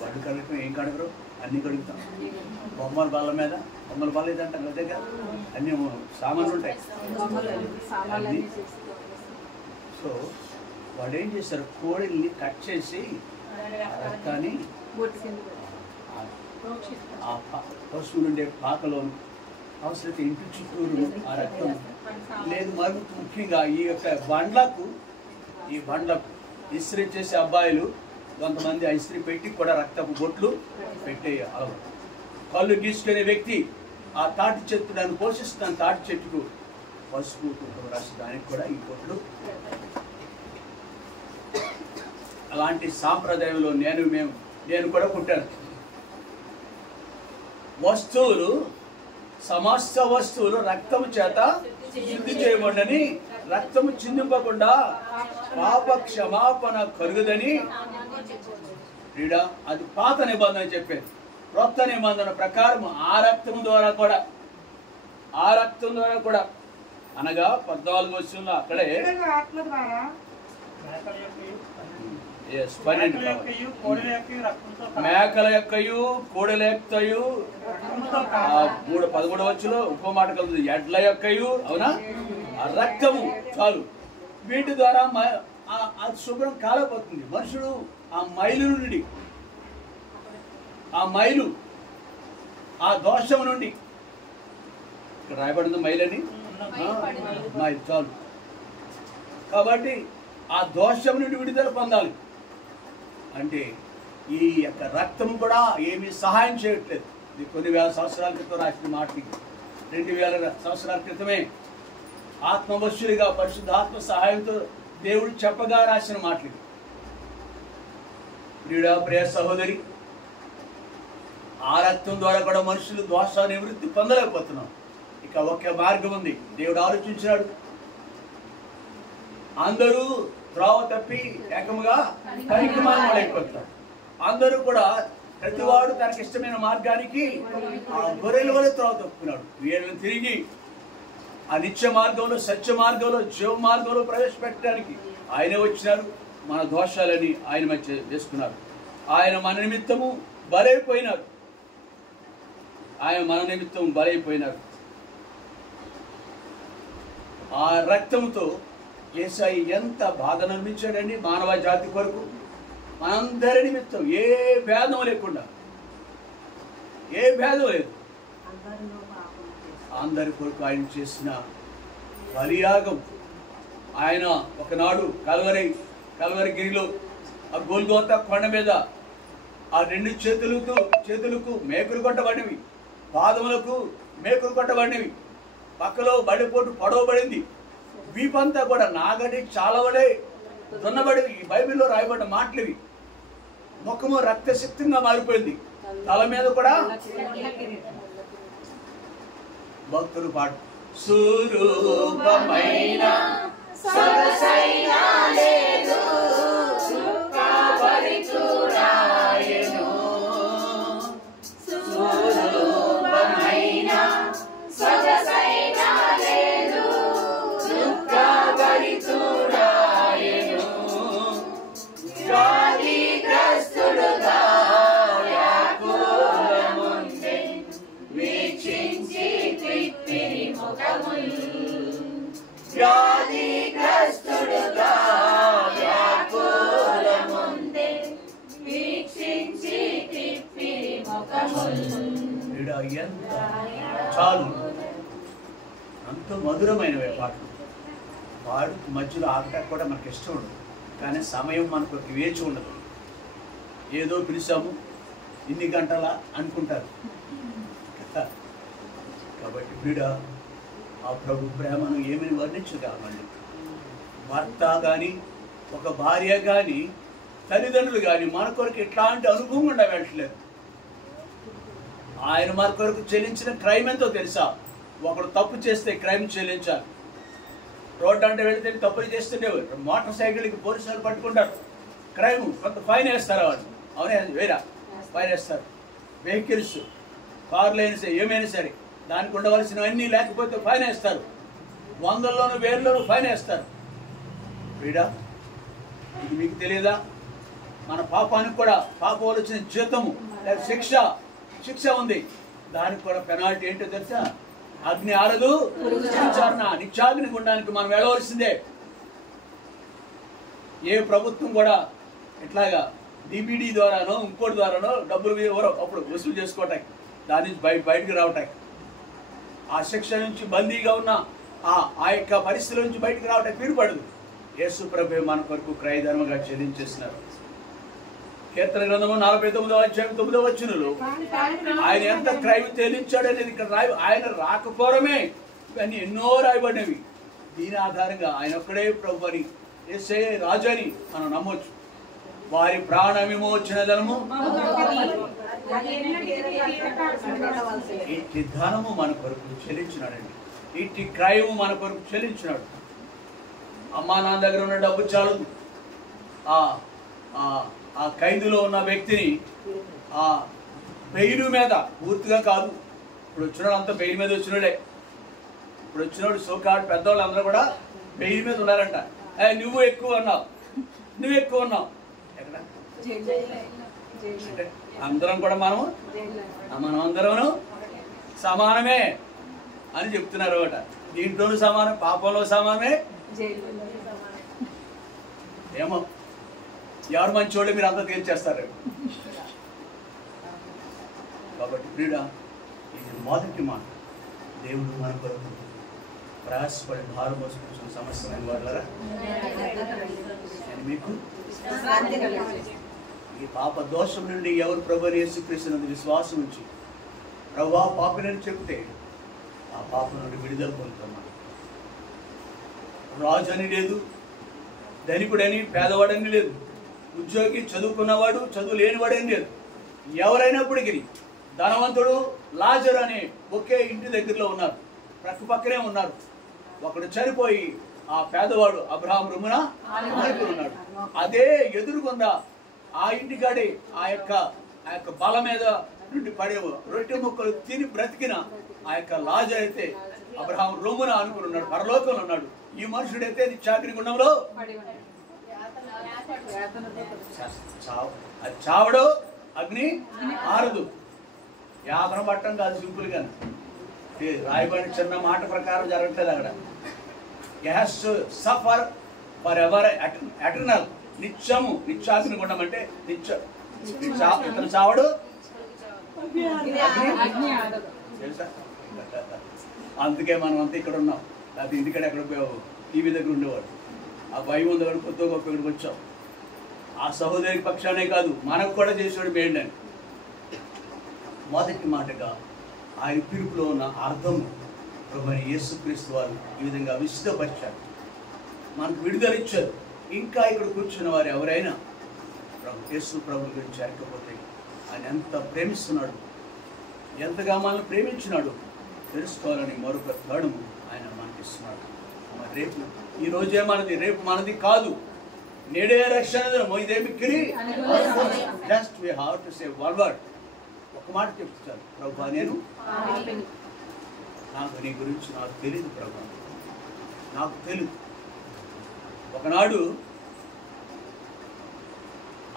బళ్ళు కడగటం ఏం కడగరు, అన్నీ కడుగుతాం. బొమ్మల బల్ల మీద బొమ్మల బల్ల ఇదంటాం అదే కదా, అన్నీ సామాన్లు ఉంటాయి అన్నీ. సో వాడు ఏం చేశారు, కోడిల్ని కట్ చేసి రక్తాన్ని ఆ పశువులు ఉండే పాకలోను, అవసరమైతే ఇంటి చుట్టూరు ఆ రక్తం లేదు. మరి ముఖ్యంగా ఈ బండ్లకు ఇస్త్రీ చేసే అబ్బాయిలు కొంతమంది ఇస్త్రీ పెట్టి కూడా రక్తపు బొట్లు పెట్టే అలవాటు. కళ్ళు గీసుకునే వ్యక్తి ఆ తాటి చెట్టు దాన్ని పోషిస్తున్న తాటి చెట్టుకు పసుపు కుంకుమ రాసి దానికి కూడా ఈ బొట్లు. అలాంటి సాంప్రదాయంలో నేను కూడా పుట్టాను. సమస్త వస్తువులు రక్తము చేత శుద్ధి చేయబడని, రక్తము చిందింపకుండా పాప క్షమాపణ కలుగుదని. అది పాత నిబంధన చెప్పేది. క్రొత్త నిబంధన ప్రకారం ఆ రక్తం ద్వారా కూడా అనగా 14 వచనంలో అక్కడే మేకల యొక్కయు కోడెల యొక్కయు 13వ వచనంలో ఇంకో మాట కలుగుతుంది, ఎడ్ల యొక్కయు, అవునా, ఆ రక్తము చాలు. వీటి ద్వారా అది శుభ్రం కాలేకపోతుంది. మనుషుడు ఆ మైలు నుండి, ఆ దోషం నుండి, ఇక్కడ రాయబడింది మైలని, మైలు చాలు. కాబట్టి ఆ దోషం నుండి విడుదల పొందాలి అంటే ఈ యొక్క రక్తం కూడా ఏమీ సహాయం చేయట్లేదు. ఇది కొన్ని వేల సంవత్సరాల క్రితం రాసిన మాటకి, 2000 సంవత్సరాల క్రితమే ఆత్మవశ్యులుగా పరిశుద్ధాత్మ సహాయంతో దేవుడు చెప్పగా రాసిన మాటలు. ప్రియ సహోదరి, ఆ రక్తం ద్వారా కూడా మనుషులు దోష నివృత్తి పొందలేకపోతున్నాం. ఇక ఒక్క మార్గం ఉంది. దేవుడు ఆలోచించాడు, అందరూ త్రోవ తప్పి ఏకముగా పనికిమాలిపోతారు. అందరూ కూడా ప్రతివాడు తనకిష్టమైన మార్గానికి ఆ గొర్రెల వల్ల త్రోవ తప్పుకున్నాడు. వీళ్ళని తిరిగి ఆ నిత్య మార్గంలో, సత్య మార్గంలో, జీవ మార్గంలో ప్రవేశపెట్టడానికి ఆయన వచ్చినారు. మన దోషాలని ఆయన మధ్య వేసుకున్నారు. ఆయన మన నిమిత్తము బలైపోయినారు. ఆ రక్తంతో యేసయ్య ఎంత బాధను అనిపించాడండి మానవ జాతి కొరకు, మనందరి నిమిత్తం ఏ భేదం లేకుండా, ఏ భేదం లేదు, అందరి కొరకు ఆయన చేసిన బలియాగం. ఆయన ఒకనాడు కల్వరిగిరిలో ఆ గొల్గోతా కొండ మీద ఆ రెండు చేతులకు మేకులు కొట్టబడినవి, పాదములకు మేకులు కొట్టబడినవి, పక్కలో బడిపోటు పొడవబడింది, వీపంతా కూడా నాగటి చాలవలే దున్నబడి. ఈ బైబిల్లో రాయబడ్డ మాటలు ఇవి. ముఖము రక్తసిక్తంగా మారిపోయింది, తల మీద కూడా భక్తులు పాడు సురూపమైన సొగసైన లేదు, సుఖపరిచురాయెను. సురూపమైన సొగసైన లేదు, సుఖపరిచురాయెను. వ్యాధిగ్రస్తుడుగా వ్యాకులముందె, వీక్షించి త్రిప్పిరి ముఖములు. వ్యాధిగ్రస్తుడుగా వ్యాకులముందె, వీక్షించి త్రిప్పిరి ముఖములు. ఎంత చాలు, అంత మధురమైనవే పాటలు. పాడుకు మధ్యలో ఆగటానికి కూడా మనకి ఇష్టం ఉండదు, కానీ సమయం మనకు వేచి ఉండదు. ఏదో పిలిచాము ఇన్ని గంటలా అనుకుంటారు. కాబట్టి వీడ ఆ ప్రభు ప్రేమను ఏమని వర్ణించగలమండి? భర్త కానీ, ఒక భార్య కానీ, తల్లిదండ్రులు కానీ మన కొరకు ఎట్లాంటి అనుభవం కూడా వెళ్ళట్లేదు. ఆయన మన కొరకు చెల్లించిన క్రైమ్ ఎంతో తెలుసా? ఒకడు తప్పు చేస్తే క్రైమ్ చెల్లించాలి. రోడ్డు అంటే వెళితే తప్పులు చేస్తుండేవారు. మోటార్ సైకిల్కి పోలీసులు పట్టుకుంటారు, క్రైమ్ కొంత ఫైన్ వేస్తారు. వాళ్ళు అవునే వేరా ఫైన్ వేస్తారు. వెహికల్స్ కార్లు అయినా సరే ఏమైనా సరే దానికి ఉండవలసినవన్నీ లేకపోతే ఫైన్ వేస్తారు. 100లోనూ 1000లోనూ ఫైన్ వేస్తారు. వీడా ఇది మీకు తెలియదా? మన పాపానికి కూడా పాపం వచ్చిన జీతము లేదా శిక్ష ఉంది. దానికి కూడా పెనాల్టీ ఏంటో తెలుసా? అగ్ని ఆరదు, విచారణ, నిత్యాగ్ని గుండానికి మనం వెళ్ళవలసిందే. ఏ ప్రభుత్వం కూడా ఇట్లాగా డిబిడి ద్వారానో ఇంకోటి ద్వారానో డబ్బులు ఎవరో అప్పుడు వసూలు చేసుకోవటానికి, దాని నుంచి బయటకు రావటానికి, ఆ శిక్ష నుంచి బందీగా ఉన్న ఆ యొక్క పరిస్థితుల నుంచి బయటకు రావటానికి వీలుపడదు. యేసు ప్రభు మన కొరకు క్రయధర్మగా చెల్లించేస్తున్నారు. కీర్తన గ్రంథము 49వ అధ్యాయం 9వ వచనంలో ఆయన ఎంత క్రైమ్ చెల్లించాడు అనేది ఇక్కడ ఆయన రాకపోవడమే కానీ ఎన్నో రాయబడినవి. దీని ఆధారంగా ఆయన ఒక్కడే ప్రభు అని, యేసే రాజు అని మనం నమ్మొచ్చు. వారి ప్రాణ విమోచన ధనము, ఇట్టి ధనము మన కొరకు చెల్లించినాడండి. ఇట్టి క్రైము మన కొరకు చెల్లించినాడు. అమ్మా నాన్న దగ్గర ఉన్న డబ్బు చాలదు. ఆ ఖైదులో ఉన్న వ్యక్తిని ఆ బెయిలు మీద పూర్తిగా కాదు, ఇప్పుడు వచ్చినాడు అంతా బెయిల్ మీద వచ్చినాడే. ఇప్పుడు వచ్చినాడు సోకాడు పెద్దవాళ్ళు అందరూ కూడా బెయిల్ మీద ఉన్నారంట. నువ్వు ఎక్కువ అన్నావు. ఎక్కడ అంటే అందరం కూడా మనం అందరం సమానమే అని చెప్తున్నారు అన్నమాట. దీంట్లోనూ సమానం, పాపంలో సమానమే. ఏమో ఎవరు మంచోళ్ళు మీరు అంతా తేల్చేస్తారు. కాబట్టి ప్రియుడా, ఇది మొదటి మాట. దేవుడు మన కొరకు ప్రయాసపడి భారం మోసుకొచ్చిన సమస్యమైన వాళ్ళరా మీకు ఈ పాప దోషం నుండి ఎవరు ప్రభువుని యేసుక్రీస్తునందు విశ్వాసం ఉంచి ప్రభువా పాపినని చెప్తే ఆ పాప నుండి విడుదల పొందుతాం. రాజు అని లేదు, ధనికుడని పేదవాడని లేదు, ఉద్యోగి చదువుకున్నవాడు చదువు లేనివాడని లేదు. ఎవరైనప్పటికీ ధనవంతుడు లాజరు అనే ఒకే ఇంటి దగ్గరలో ఉన్నారు, పక్కనే ఉన్నారు. ఒకడు చనిపోయి ఆ పేదవాడు అబ్రహాం రొమ్మున ఆనుకుని ఉన్నాడు. అదే ఎదురుగుండా ఆ ఇంటికాడే ఆ యొక్క బల మీద నుండి పడే రొట్టె ముక్కలు తిని బ్రతికిన ఆ యొక్క లాజరు అయితే అబ్రహాం రొమ్మున ఆనుకుని ఉన్నాడు, పరలోకంలో ఉన్నాడు. ఈ మనుషుడైతే నిత్యాగ్ని గుండంలో చావడు, అగ్ని ఆరదు. యాతన పట్టం కాదు, సింపుల్ గా రాయబడిన చిన్న మాట ప్రకారం జరగట్లేదు. అక్కడ has to suffer for ever eternal. నిత్యము, నిత్యాగ్ని గుండం అంటే ఇతను చావడు తెలుసా. అందుకే మనం అంతా ఇక్కడ ఉన్నాం, లేకపోతే ఇంటికాడ ఎక్కడ పోయావు, టీవీ దగ్గర ఉండేవాడు. ఆ భయం ఉంది కూడా కొత్త గొప్ప ఇక్కడికి వచ్చాం. ఆ సహోదరి పక్షానే కాదు, మనకు కూడా చేసాడు మేండని. మొదటి మాటగా ఆయన పిలుపులో ఉన్న అర్థం ప్రభువైన యేసుక్రీస్తు వారు ఈ విధంగా విశుద్ధపరిచారు, మనకు విడుదల ఇచ్చారు. ఇంకా ఇక్కడ కూర్చున్న వారు ఎవరైనా యేసు ప్రభు గురించి ఎరకపోతే ఆయన ఎంత ప్రేమిస్తున్నాడు, ఎంతగా మనల్ని ప్రేమించినాడు తెలుసుకోవాలని మరొక తరుణము ఆయన మనకిస్తున్నాడు. మరి రేపు ఈ రోజే మనది, రేపు మనది కాదు. నేడే రక్షణ దినము, ఇదేమి కిరి. Just we have to say one word, ఒక మాట చెప్తాను, ప్రభువా నాకు నీ గురించి నాకు తెలియదు ప్రభువా, నాకు తెలియదు. ఒకనాడు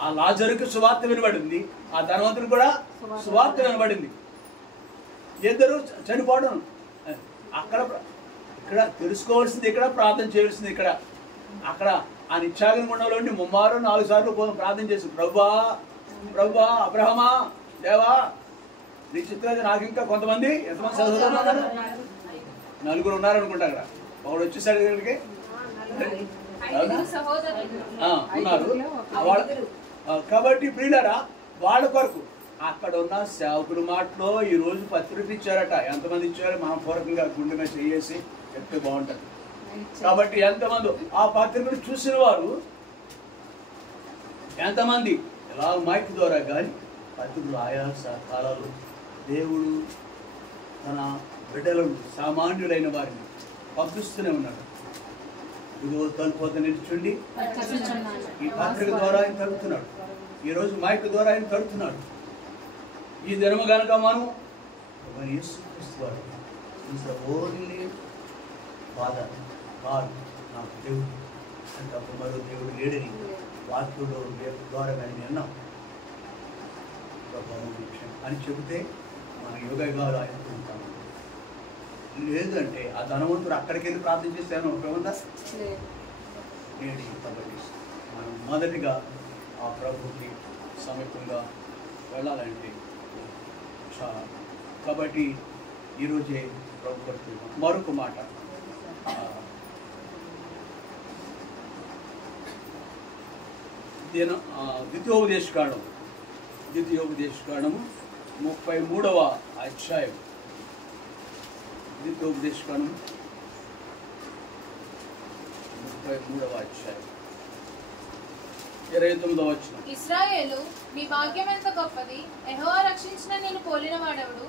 ఆ లాజరుకు సువార్త వినబడింది, ఆ ధనవంతుడు కూడా సువార్త వినబడింది. ఇద్దరు చనిపోవడం అక్కడ, ఇక్కడ తెలుసుకోవాల్సింది ఇక్కడ, ప్రార్థన చేయవలసింది ఇక్కడ. అక్కడ ఆ నిత్యాగ్ని గుండంలో ముమ్మారు 4 సార్లు ప్రార్థన చేసి, ప్రభువా ప్రభువా అబ్రహమా దేవా నీ చిత్రాలు. నాకు ఇంకా కొంతమంది, ఎంతమంది చదువుతున్నారు? 4 ఉన్నారనుకుంటా. అక్కడ ఒకడు వచ్చేసాడు ఇక్కడికి, ఉన్నారు. కాబట్టి ప్రియులారా, వాళ్ళ కొరకు అక్కడ ఉన్న సేవకుల మాటలో ఈరోజు పత్రిక ఇచ్చారట. ఎంతమంది ఇచ్చారు? మనం పూర్వకంగా గుండె మీద చేసి చెప్తే బాగుంటుంది. కాబట్టి ఎంతమంది ఆ పత్రికను చూసిన వారు ఎంతమంది ఎలా మైక్ ద్వారా కానీ పత్రికలు ఆయా కాలాలు దేవుడు తన బిడ్డలను, సామాన్యులైన వారిని పంపిస్తూనే ఉన్నాడు. ఇదిగో తలుపోత నిలుచుండి ఈ పత్రిక ద్వారా ఆయన తడుతున్నాడు, ఈరోజు మైక్ ద్వారా ఆయన తడుతున్నాడు. ఈ దినము కనుక మనం ఓన్లీ ఫాదర్ గాడ్, నాకు దేవుడు అంటే మరో దేవుడు లేడని వాక్యంలో ద్వారా కానీ విన్నాం అని చెబితే మన యోగాలు ఆయనకుంటాము. లేదంటే ఆ ధనవంతుడు అక్కడికి వెళ్ళి ప్రార్థన చేస్తాను ఉపయోగంగా లేడు. కాబట్టి మనం మొదటిగా ఆ ప్రభుకి సమీపంగా వెళ్ళాలంటే చాలా. కాబట్టి ఈరోజే ప్రభు పడుతున్నాం. మరొక మాట, ద్వితీయోపదేశకాండము 33వ అధ్యాయం. ద్వితీయోపదేశకాండము 33వ అధ్యాయం 29వ వచనం. ఇశ్రాయేలు, నీ భాగ్యం ఎంత గొప్పది! యెహోవా రక్షించిన నేను పోలిన వాడెవడు?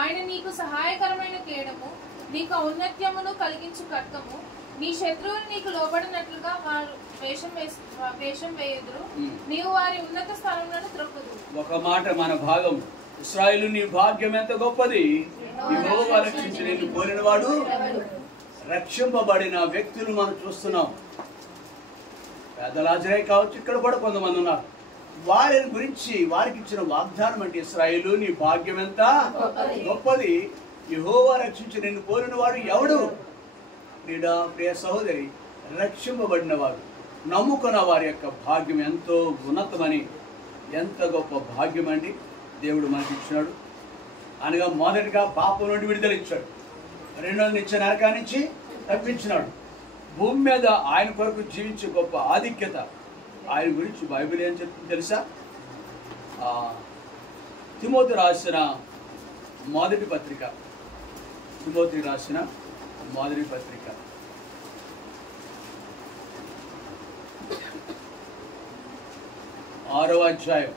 ఆయన నీకు సహాయకరమైన కేడము, నీకు ఔన్నత్యమును కలిగించు ఖడ్గము. నీ శత్రువులు నీకు లోబడినట్లుగా వారు వేషం వేయుదురు, నీవు వారి ఉన్నత స్థలములను త్రొక్కుదు. ఒక మాట మన భాగం, ఇశ్రాయేలు నీ భాగ్యం ఎంత గొప్పది! యెహోవా రక్షించి నిన్ను పోలిన వాడు. రక్షింపబడిన వ్యక్తులు మనం చూస్తున్నాం. పేదలాజరే కావచ్చు, ఇక్కడ కూడా కొంతమంది ఉన్నారు. వారి గురించి వారికి ఇచ్చిన వాగ్దానం అంటే, ఇశ్రాయేలు నీ భాగ్యం ఎంత గొప్పది, యెహోవా రక్షించి నిన్ను పోలిన వాడు ఎవడు? ప్రియ సహోదరి, రక్షింపబడిన వారు, నమ్ముకున్న వారి యొక్క భాగ్యం ఎంతో ఉన్నతమని, ఎంత గొప్ప భాగ్యం అండి దేవుడు మనకి ఇచ్చినాడు. అనగా మొదటిగా పాపం నుండి విడుదల ఇచ్చాడు, రెండోది నిత్య నరకాన్నించి తప్పించినాడు. భూమి మీద ఆయన కొరకు జీవించే గొప్ప ఆధిక్యత ఆయన గురించి బైబిల్ ఏం చెప్తుంది తెలుసా? తిమోతి రాసిన మొదటి పత్రిక, 6వ అధ్యాయం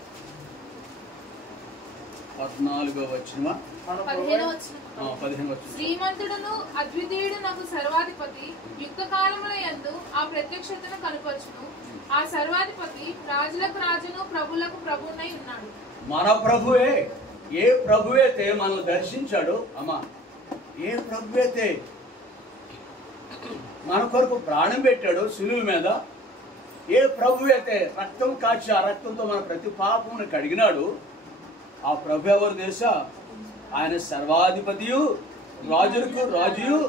14వ వచనం. 15వ వచనం. శ్రీమంతుడును అద్వితీయుడు నాకు సర్వాధిపతి యుక్త కాలముల యందు ఆ ప్రత్యక్షతను కనుపరచును. ఆ సర్వాధిపతి రాజులకు రాజును ప్రభువులకు ప్రభువునై ఉన్నాడు. మన ప్రభువే. ఏ ప్రభువైతే మనల్ని దర్శించాడు, అమ్మా, ఏ ప్రభువైతే మన కొరకు ప్రాణం పెట్టాడు శిలువ మీద, ఏ ప్రభువైతే రక్తం కాచి ఆ రక్తంతో మన ప్రతి పాపమును కడిగినాడు, ఆ ప్రభు ఎవరు తెలుసా? ఆయన సర్వాధిపతియు, రాజులకు రాజుయు,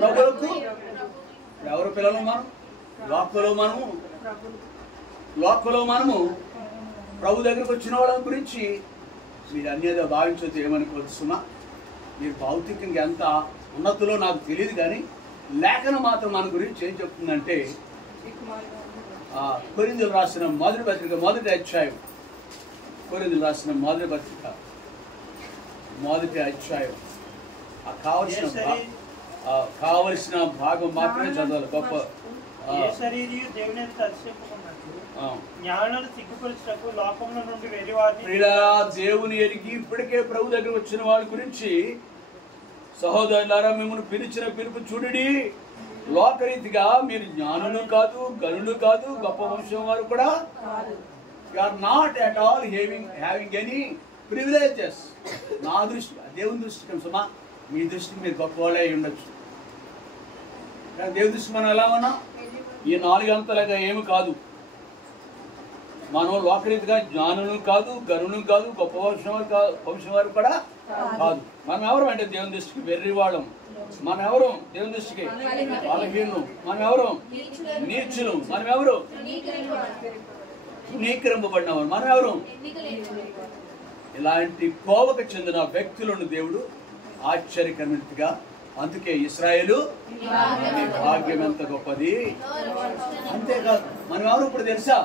ప్రభులకు ఎవరు పిల్లలు మనం? లోకంలో మనము ప్రభు దగ్గరకు వచ్చిన వాళ్ళ గురించి మీరు అన్యదా భావించవచ్చు, ఏమనుకోవచ్చు సుమా. మీరు భౌతికంగా ఎంత ఉన్నతులో నాకు తెలియదు, కానీ లేఖనం మాత్రం మన గురించి ఏం చెప్తుందంటే, కొరింథీయులకు రాసిన మొదటి పత్రిక మొదటి అధ్యాయం, కొరింథీయులకు రాసిన మొదటి పత్రిక మొదటి అధ్యాయం, కావలసిన భాగం మాత్రమే చదవాలి. గొప్ప దేవుని ఎరిగి ఇప్పటికే ప్రభు దగ్గర వచ్చిన వాళ్ళ గురించి, సహోదరులారా మిమ్మల్ని పిలిచిన పిలుపు చూడుడి, లోకరీతిగా మీరు జ్ఞానులు కాదు, గనులు కాదు, గొప్ప వంశం వారు కూడా. You are not at all having any privileges. నా దృష్టి, దేవుని దృష్టి సుమా, మీ దృష్టికి మీరు గొప్ప వాళ్ళే అయి ఉండొచ్చు, కానీ దేవుని దృష్టి మనం ఎలా ఉన్నాం? ఈ 4 అంతలుగా ఏమి కాదు. మనం లోకరీతిగా జ్ఞానులు కాదు, గనులు కాదు, గొప్ప వంశం వారు కూడా కాదు. మనం ఎవరు అంటే దేవుని దృష్టికి వెర్రి వాళ్ళం. మనం ఎవరు దేవుని దృష్టికి? బలహీనులు. మనం ఎవరు? నీచులు. మనం ఎవరు? నీకరింపబడినవారు. మనం ఎవరు? ఇలాంటి కోవకు చెందిన వ్యక్తులను దేవుడు ఆశ్చర్యకరమైనదిగా, అందుకే ఇశ్రాయేలు భాగ్యం ఎంత గొప్పది. అంతేకాదు మనం ఎవరు ఇప్పుడు తెలుసా?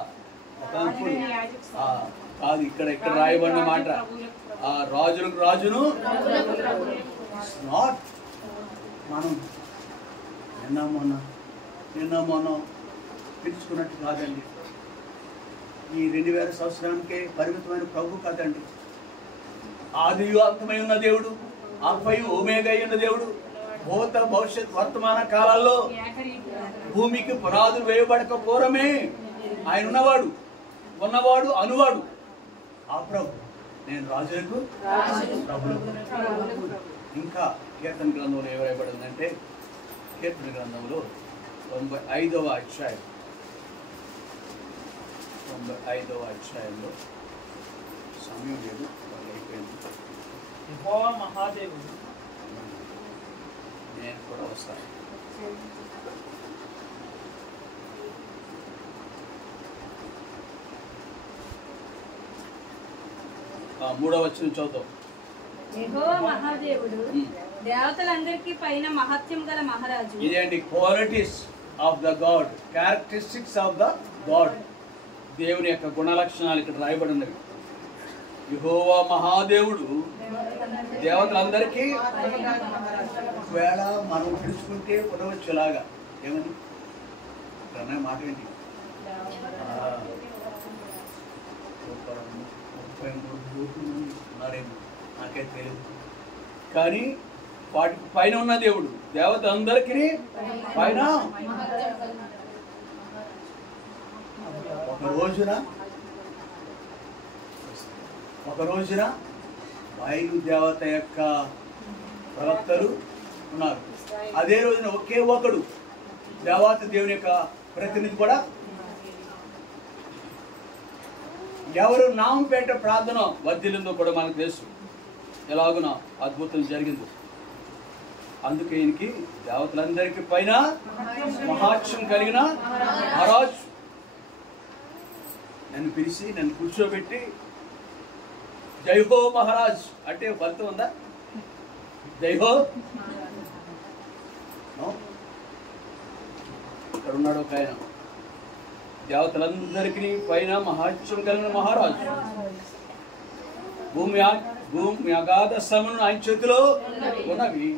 కాదు, ఇక్కడ రాయబడిన మాట, రాజులకు రాజును. నాట్ మనం నిన్న మొన్న పిలుచుకున్నట్టు కాదండి. ఈ 2000 సంవత్సరానికే పరిమితమైన ప్రభు కాదండి. ఆదియు అంతమై ఉన్న దేవుడు, ఆల్ఫయు ఓమేగా ఉన్న దేవుడు, భూత భవిష్యత్ వర్తమాన కాలాల్లో భూమికి పునాదులు వేయబడక పూర్వమే ఆయన ఉన్నవాడు అనువాడు ఆ ప్రభు. నేను రాజులకు ప్రభులకు. ఇంకా కీర్తన గ్రంథంలో ఏవైబడిందంటే, కీర్తన గ్రంథంలో 95వ అధ్యాయం, 95వ అధ్యాయంలో సమయం లేదు, అయిపోయింది. యెహోవా మహాదేవుడు, నేను కూడా వస్తాను. మూడవ వచనం చదువుతాం. యెహోవా మహాదేవుడు, దేవతలందరికీ పైన మహత్యం గల మహారాజు. ఇదేంటి qualities of the God, characteristics of the God. దేవుని యొక్క గుణ లక్షణాలు ఇక్కడ రాయబడి ఉన్నవి. యెహోవా మహాదేవుడు దేవతలందరికీ, ఒకవేళ మనం పిలుచుకుంటే ఉండవచ్చులాగా. ఏమని అన్న మాట ఏంటి? 33 కోట్ల మంది ఉన్నారేమో, నాకే తెలియదు. కానీ వాటికి పైన ఉన్న దేవుడు దేవత అందరికీ పైన. ఒక రోజున వాయు దేవత యొక్క ప్రవక్తలు ఉన్నారు. అదే రోజున ఒకే ఒకడు దేవత దేవుని యొక్క ప్రతినిధి కూడా. ఎవరు నామంపేట ప్రార్థన వర్ధిల్లిందో కూడా మనకు తెలుసు, ఎలాగున అద్భుతం జరిగింది. అందుకే ఈయనకి దేవతలందరికీ పైన మహాత్యం కలిగిన మహారాజు. నన్ను పిలిచి నన్ను కూర్చోబెట్టి జైహో మహారాజ్ అంటే ఫలితం ఉందా? జైహో. ఇక్కడ ఉన్నాడు ఒక ఆయన, దేవతలందరికీ పైన మహాత్యం కలిగిన మహారాజు. భూమి అగాధ స్థలములు ఆయన చేతిలో ఉన్నవి.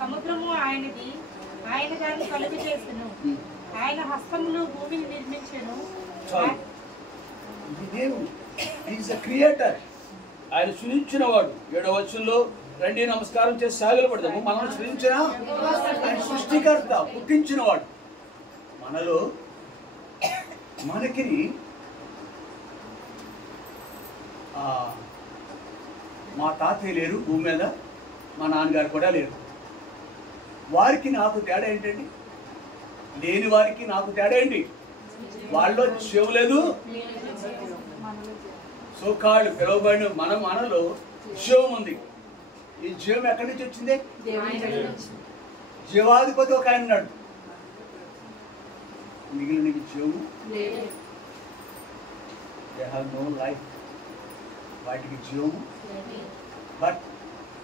సముద్రము ఆయనది, ఆయన దాన్ని కలుగు చేసెను. ఆయన హస్తములు భూమిని నిర్మించెను. క్రియేటర్, ఆయన సృజించినవాడు. 7వ వచనంలో రండి నమస్కారం చేసి సాగిలపడదాము. మనం సృజించిన ఆయన సృష్టికర్త, పుట్టించినవాడు. మనలో మనకి మా తాతయ్య లేరు భూమి మీద, మా నాన్నగారు కూడా లేరు. వారికి నాకు తేడా ఏంటండి? లేని వారికి నాకు తేడా ఏంటి? వాళ్ళలో చెవు లేదు, సోకాళ్ళు పిలువబడిన మనలో జీవం ఉంది. ఈ జీవం ఎక్కడి నుంచి వచ్చింది? జీవాధిపతి ఒక ఆయన ఉన్నాడు, మిగిలిన జీవము దే హ్యావ్ నో లైఫ్, వాటికి జీవము. బట్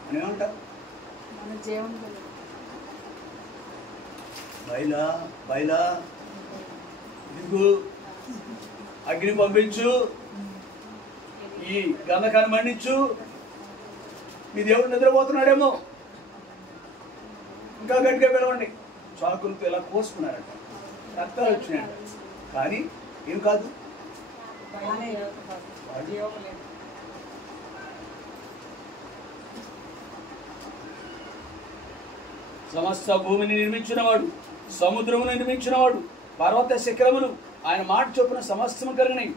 అని ఏమంటారు, బయలా బయలా దిగు, అగ్ని పంపించు, ఈ గంధకాన్ని మండించు. మీ దేవుడు నిద్రపోతున్నాడేమో, ఇంకా గట్టిగా పిలవండి. చాకులతో ఇలా కోసుకున్నారంట, రక్తాలు వచ్చినాయంట. కానీ ఏం కాదు, సమస్త భూమిని నిర్మించినవాడు, సముద్రమును నిర్మించినవాడు, పర్వత శిఖరములు ఆయన మాట చొప్పున సమస్తము కలిగినవి.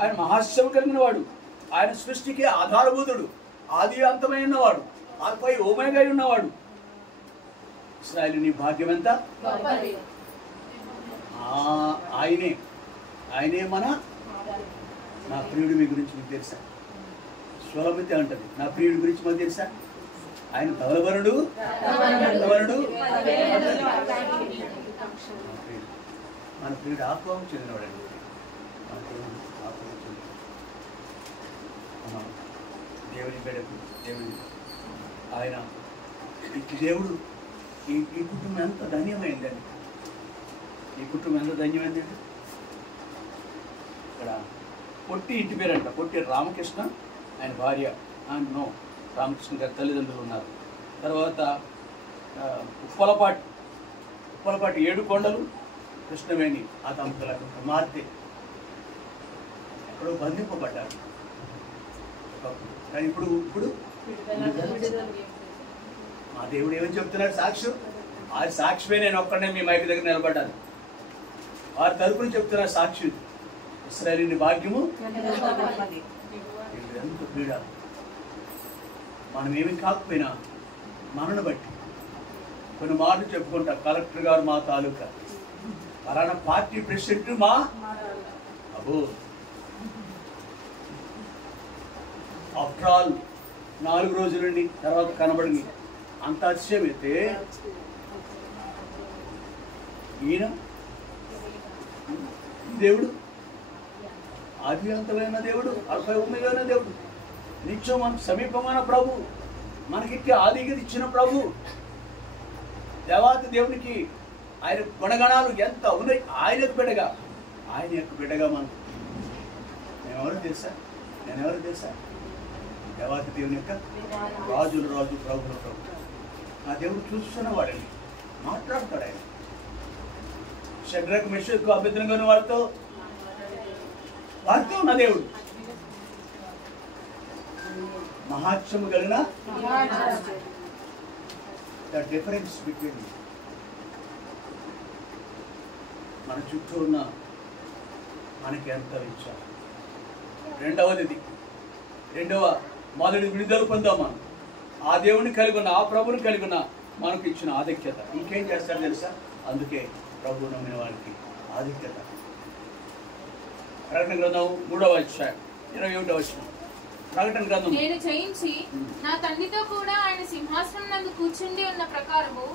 ఆయన మహాశ్రమ కలిగిన వాడు, ఆయన సృష్టికి ఆధారభూతుడు, ఆది అంతమైనవాడు, ఆపై ఓమేగా ఉన్నవాడు. ఇశ్రాయేలు నీ భాగ్యం ఎంత? ఆయనే ఆయనే నా ప్రియుడి మీ గురించి మీకు తెలుసా? స్వలమితి అంటది, నా ప్రియుడి గురించి మాకు తెలుసా? ఆయన ధవలవరుడు, మన ప్రియుడు ఆత్మకు చెందినవాడండి. మన ప్రియుడు ఆత్మకు చెందిన దేవుని బిడ్డకు దేవుని ఆయన దేవుడు. ఈ కుటుంబం ఎంత ధన్యమైందండి, ఈ కుటుంబం ఎంత ధన్యమైందండి. ఇక్కడ పొట్టి ఇంటి పేరంట, పొట్టి రామకృష్ణ, ఆయన భార్య నో రామకృష్ణ గారి తల్లిదండ్రులు ఉన్నారు. తర్వాత ఉప్పలపాటి 7 కొండలు కృష్ణవేణి, ఆ దంపతుల కుమార్తె ఎక్కడో బంధింపబడ్డారు. కానీ ఇప్పుడు మా దేవుడు ఏమని చెప్తున్నాడు? సాక్షి, ఆ సాక్షివే నేను ఒక్కడే మీ మైక్ దగ్గర నిలబడ్డాను. వారి తరపున చెప్తున్నారు సాక్షి. ఇశ్రాయేలు భాగ్యము ఎంత పీడ. మనం ఏమి కాకపోయినా మనను బట్టి కొన్ని మాటలు చెప్పుకుంటాం. కలెక్టర్ గారు మా తాలూకా, పలానా పార్టీ ప్రెసిడెంట్ మా అబో. ఆఫ్టర్ ఆల్ 4 రోజుల నుండి తర్వాత కనబడింది. అంత అతిశయం అయితే ఈయన దేవుడు, ఆది అంతమైన దేవుడు, అల్ఫా ఒమేగా దేవుడు, నిత్యం మన సమీపమైన ప్రభు, మనకి ఆదిగతి ఇచ్చిన ప్రభు, దేవాతి దేవునికి ఆయన గుణగణాలు ఎంత ఉన్నాయి. ఆయన యొక్క బిడ్డగా మనం నేనెవరు తెలుసా? దేవాతి దేవుని యొక్క రాజులు రాజు, ప్రభుల ప్రభు. ఆ దేవుడు చూస్తున్నవాడండి, మాట్లాడతాడు. ఆయన షడ్రకు మెషకు అభ్యర్థనగా వారితో ఉన్న దేవుడు, మహాత్సము కలిగిన ద డిఫరెన్స్ బిట్వీన్ మన చుట్టూ ఉన్న మనకి ఎంత ఇచ్చారు. మొదటి విడుదల పొందాం మనం. ఆ దేవుని కలిగి ఉన్న, ఆ ప్రభుని కలిగి ఉన్న మనకు ఇచ్చిన ఆధిక్యత. ఇంకేం చేస్తాడు తెలుసా? అందుకే ప్రభు నమ్మిన వారికి ఆధిక్యత. ప్రకటన గ్రంథం 3వ అధ్యాయం 21వ వచనం. ప్రకటన గ్రంథం, నేను చేయించి నా తండ్రితో కూడా ఆయన సింహాసనం నందు కూర్చుండి ఉన్న ప్రకారము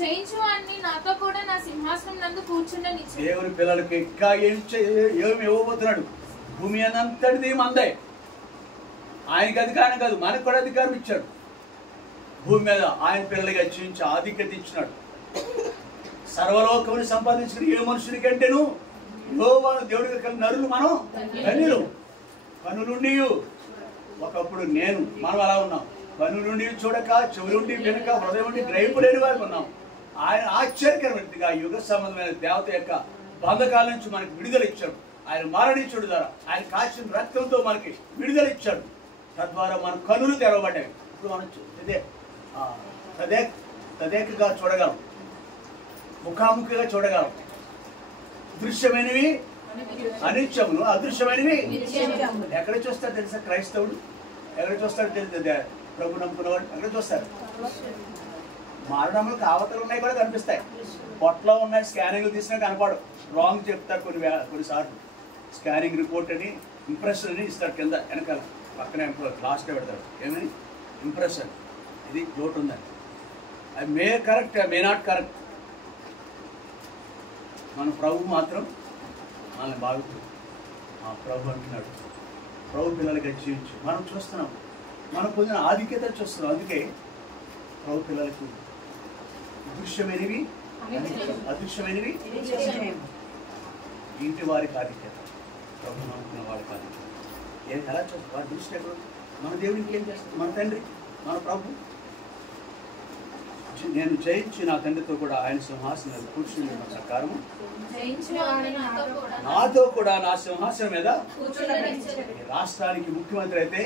చేయించు వాడిని నాతో కూడా నా సింహాసనం నందు కూర్చుండనిచ్చు. దేవుని పిల్లలకి ఇంకా ఏమి ఇవ్వబోతున్నాడు? భూమి అంతటిది మందే. ఆయనకి అధికారం కాదు, మనకు కూడా అధికారం ఇచ్చాడు. భూమి మీద ఆయన పిల్లలకి చేయించి ఆధిక్యత ఇచ్చినాడు. సర్వలోకముని సంపాదించిన ఏ మనుషుని కంటేను యెహోవాను దేవుడిగా కలిగిన నరులు మనం ధన్యులు. కనులుండి, ఒకప్పుడు మనం అలా ఉన్నాం. కనులుండి చూడక, చెవులుండి వినక, హృదయం ఉండి గ్రహింపులేని వారికి ఉన్నాం. ఆయన ఆశ్చర్యకరమైనదిగా యుగ సంబంధమైన దేవత యొక్క బంధకాల నుంచి మనకి విడుదల ఇచ్చాడు. ఆయన మరణించుడు ద్వారా, ఆయన కాచిన రక్తంతో మనకి విడుదల ఇచ్చాడు. తద్వారా మన కనులు తెరవబడ్డాయి. ఇప్పుడు మనం తదేకగా చూడగలం, ముఖాముఖిగా చూడగలం. దృశ్యమైనవి అనిత్యమును, అదృశ్యమైనవి ఎక్కడ చూస్తాడు తెలుసా? క్రైస్తవుడు ఎక్కడ చూస్తాడు తెలుసు? ప్రభు నమ్ముకున్నవాడు ఎక్కడ చూస్తారు? మారణములు కావతలు ఉన్నాయి కూడా కనిపిస్తాయి. పొట్టలో ఉన్నాయి, స్కానింగ్లు తీసినా కనపడు. రాంగ్ చెప్తారు కొన్నిసార్లు. స్కానింగ్ రిపోర్ట్ అని, ఇంప్రెషన్ అని ఇస్తాడు కింద వెనకాల, పక్కనే లాస్ట్లో పెడతాడు. ఏమని? ఇంప్రెషన్, ఇది లోటు ఉందని. అది మే కరెక్ట్, మే నాట్ కరెక్ట్. మన ప్రభు మాత్రం మనల్ని బాగుతుంది. మా ప్రభు అంటున్నాడు, ప్రభు పిల్లలకి జీవించు. మనం చూస్తున్నాం, మనం పొందిన ఆధిక్యత చూస్తున్నాం. అందుకే ప్రభు పిల్లలకు దృశ్యమైనవి అదృశ్యమైనవి ఇంటి వారికి ఆధిక్యత, ప్రభు నమ్ముకున్న వారికి ఆధిక్యత. ఏం ఎలా చూస్తాం? వారి దృష్టి ఎక్కడ? మన దేవుడికి ఏం చేస్తాం? మన తండ్రి, మన ప్రభు. నేను జయించి నా తండ్రితో కూడా ఆయన సింహాసనం కూర్చుని ప్రకారము నాతో కూడా నా సింహాసనం మీద రాష్ట్రానికి ముఖ్యమంత్రి అయితే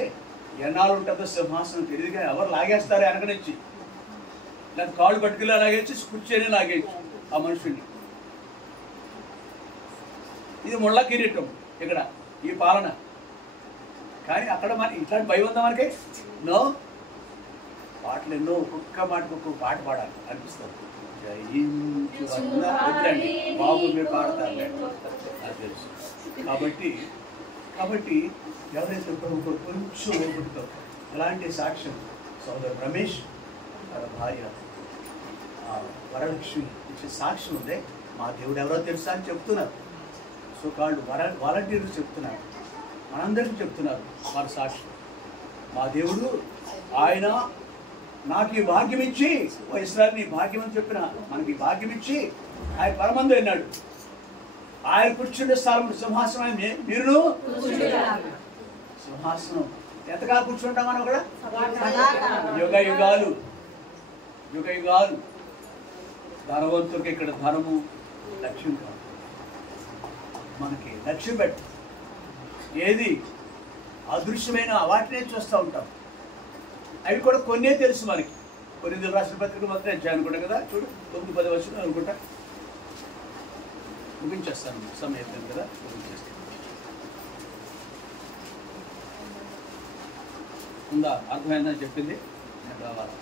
ఎన్నాళ్ళు ఉంటుందో సింహాసనం తెలియదు, కానీ ఎవరు లాగేస్తారో వెనకనిచ్చి, లేదా కాళ్ళు పట్టుకులా లాగేసి కూర్చొని లాగేయచ్చు ఆ మనుషుడిని. ఇది ముళ్ళ కిరీటం ఇక్కడ ఈ పాలన. కానీ అక్కడ మనకి ఇట్లాంటి భయం ఉందా మనకి? నో. పాటలు ఎన్నో, ఒక్కొక్క మాటకు ఒక్కొక్క పాట పాడాలి అనిపిస్తుంది. వద్దండి బాబు, మీరు పాడతారు నాకు తెలుసు. కాబట్టి ఎవరైతే కొంచెం ఓపికతో ఎలాంటి సాక్ష్యం సోదరు రమేష్ వాళ్ళ భార్య వరలక్ష్మి ఇచ్చే సాక్ష్యం ఉందే, మా దేవుడు ఎవరో తెలుసా అని చెప్తున్నారు. సో కాళ్ళు వాలంటీర్లు చెప్తున్నారు, మనందరికీ చెప్తున్నారు వాళ్ళ సాక్ష్యం. మా దేవుడు ఆయన నాకు ఈ భాగ్యం ఇచ్చి, ఇస్రాయేల్ నీ భాగ్యం అని చెప్పిన మనకి భాగ్యం ఇచ్చి ఆయన పరమందు అన్నాడు. ఆయన కూర్చుండే స్థలం సింహాసనం. మీరు సింహాసనం ఎంతగా కూర్చుంటాం మనం కూడా? యుగ యుగాలు యుగ యుగాలు. ధనవంతుడికి ఇక్కడ ధనము లక్ష్యం కాదు, మనకి లక్ష్యం పెట్టు. ఏది అదృశ్యమైన వాటినే చూస్తూ ఉంటాం. అవి కూడా కొన్నే తెలుసు మనకి. కొన్ని రాష్ట్ర పత్రిక మాత్రం ఇచ్చాయి అనుకుంటా కదా. చూడు 9-10 వచ్చిన అనుకుంటా. ముగించేస్తాను, సమయం కదా, ముగించేస్తాను. ఉందా? అర్థమైందని చెప్పింది. నేను రావాలి.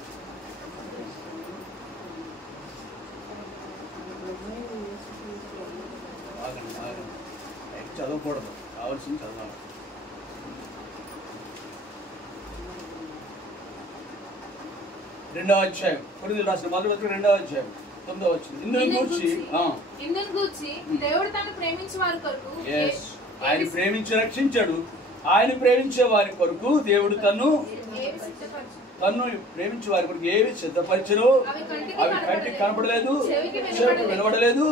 చదవకూడదు, కావాల్సింది చదవాలి. రెండవ అధ్యాయం, కొరింథీయులకు రాసిన మొదటి పత్రిక 2వ అధ్యాయం 9వ వచనం. ఇందును గూర్చి దేవుడు తను ప్రేమించే వారి కొరకు, ఆయన ప్రేమించి రక్షించాడు. ఆయన ప్రేమించే వారి కొరకు దేవుడు తను ప్రేమించే వారి కొరకు ఏవి సిద్ధపరిచను, అవి కంటికి కనపడలేదు, చెవికి వినబడలేదు.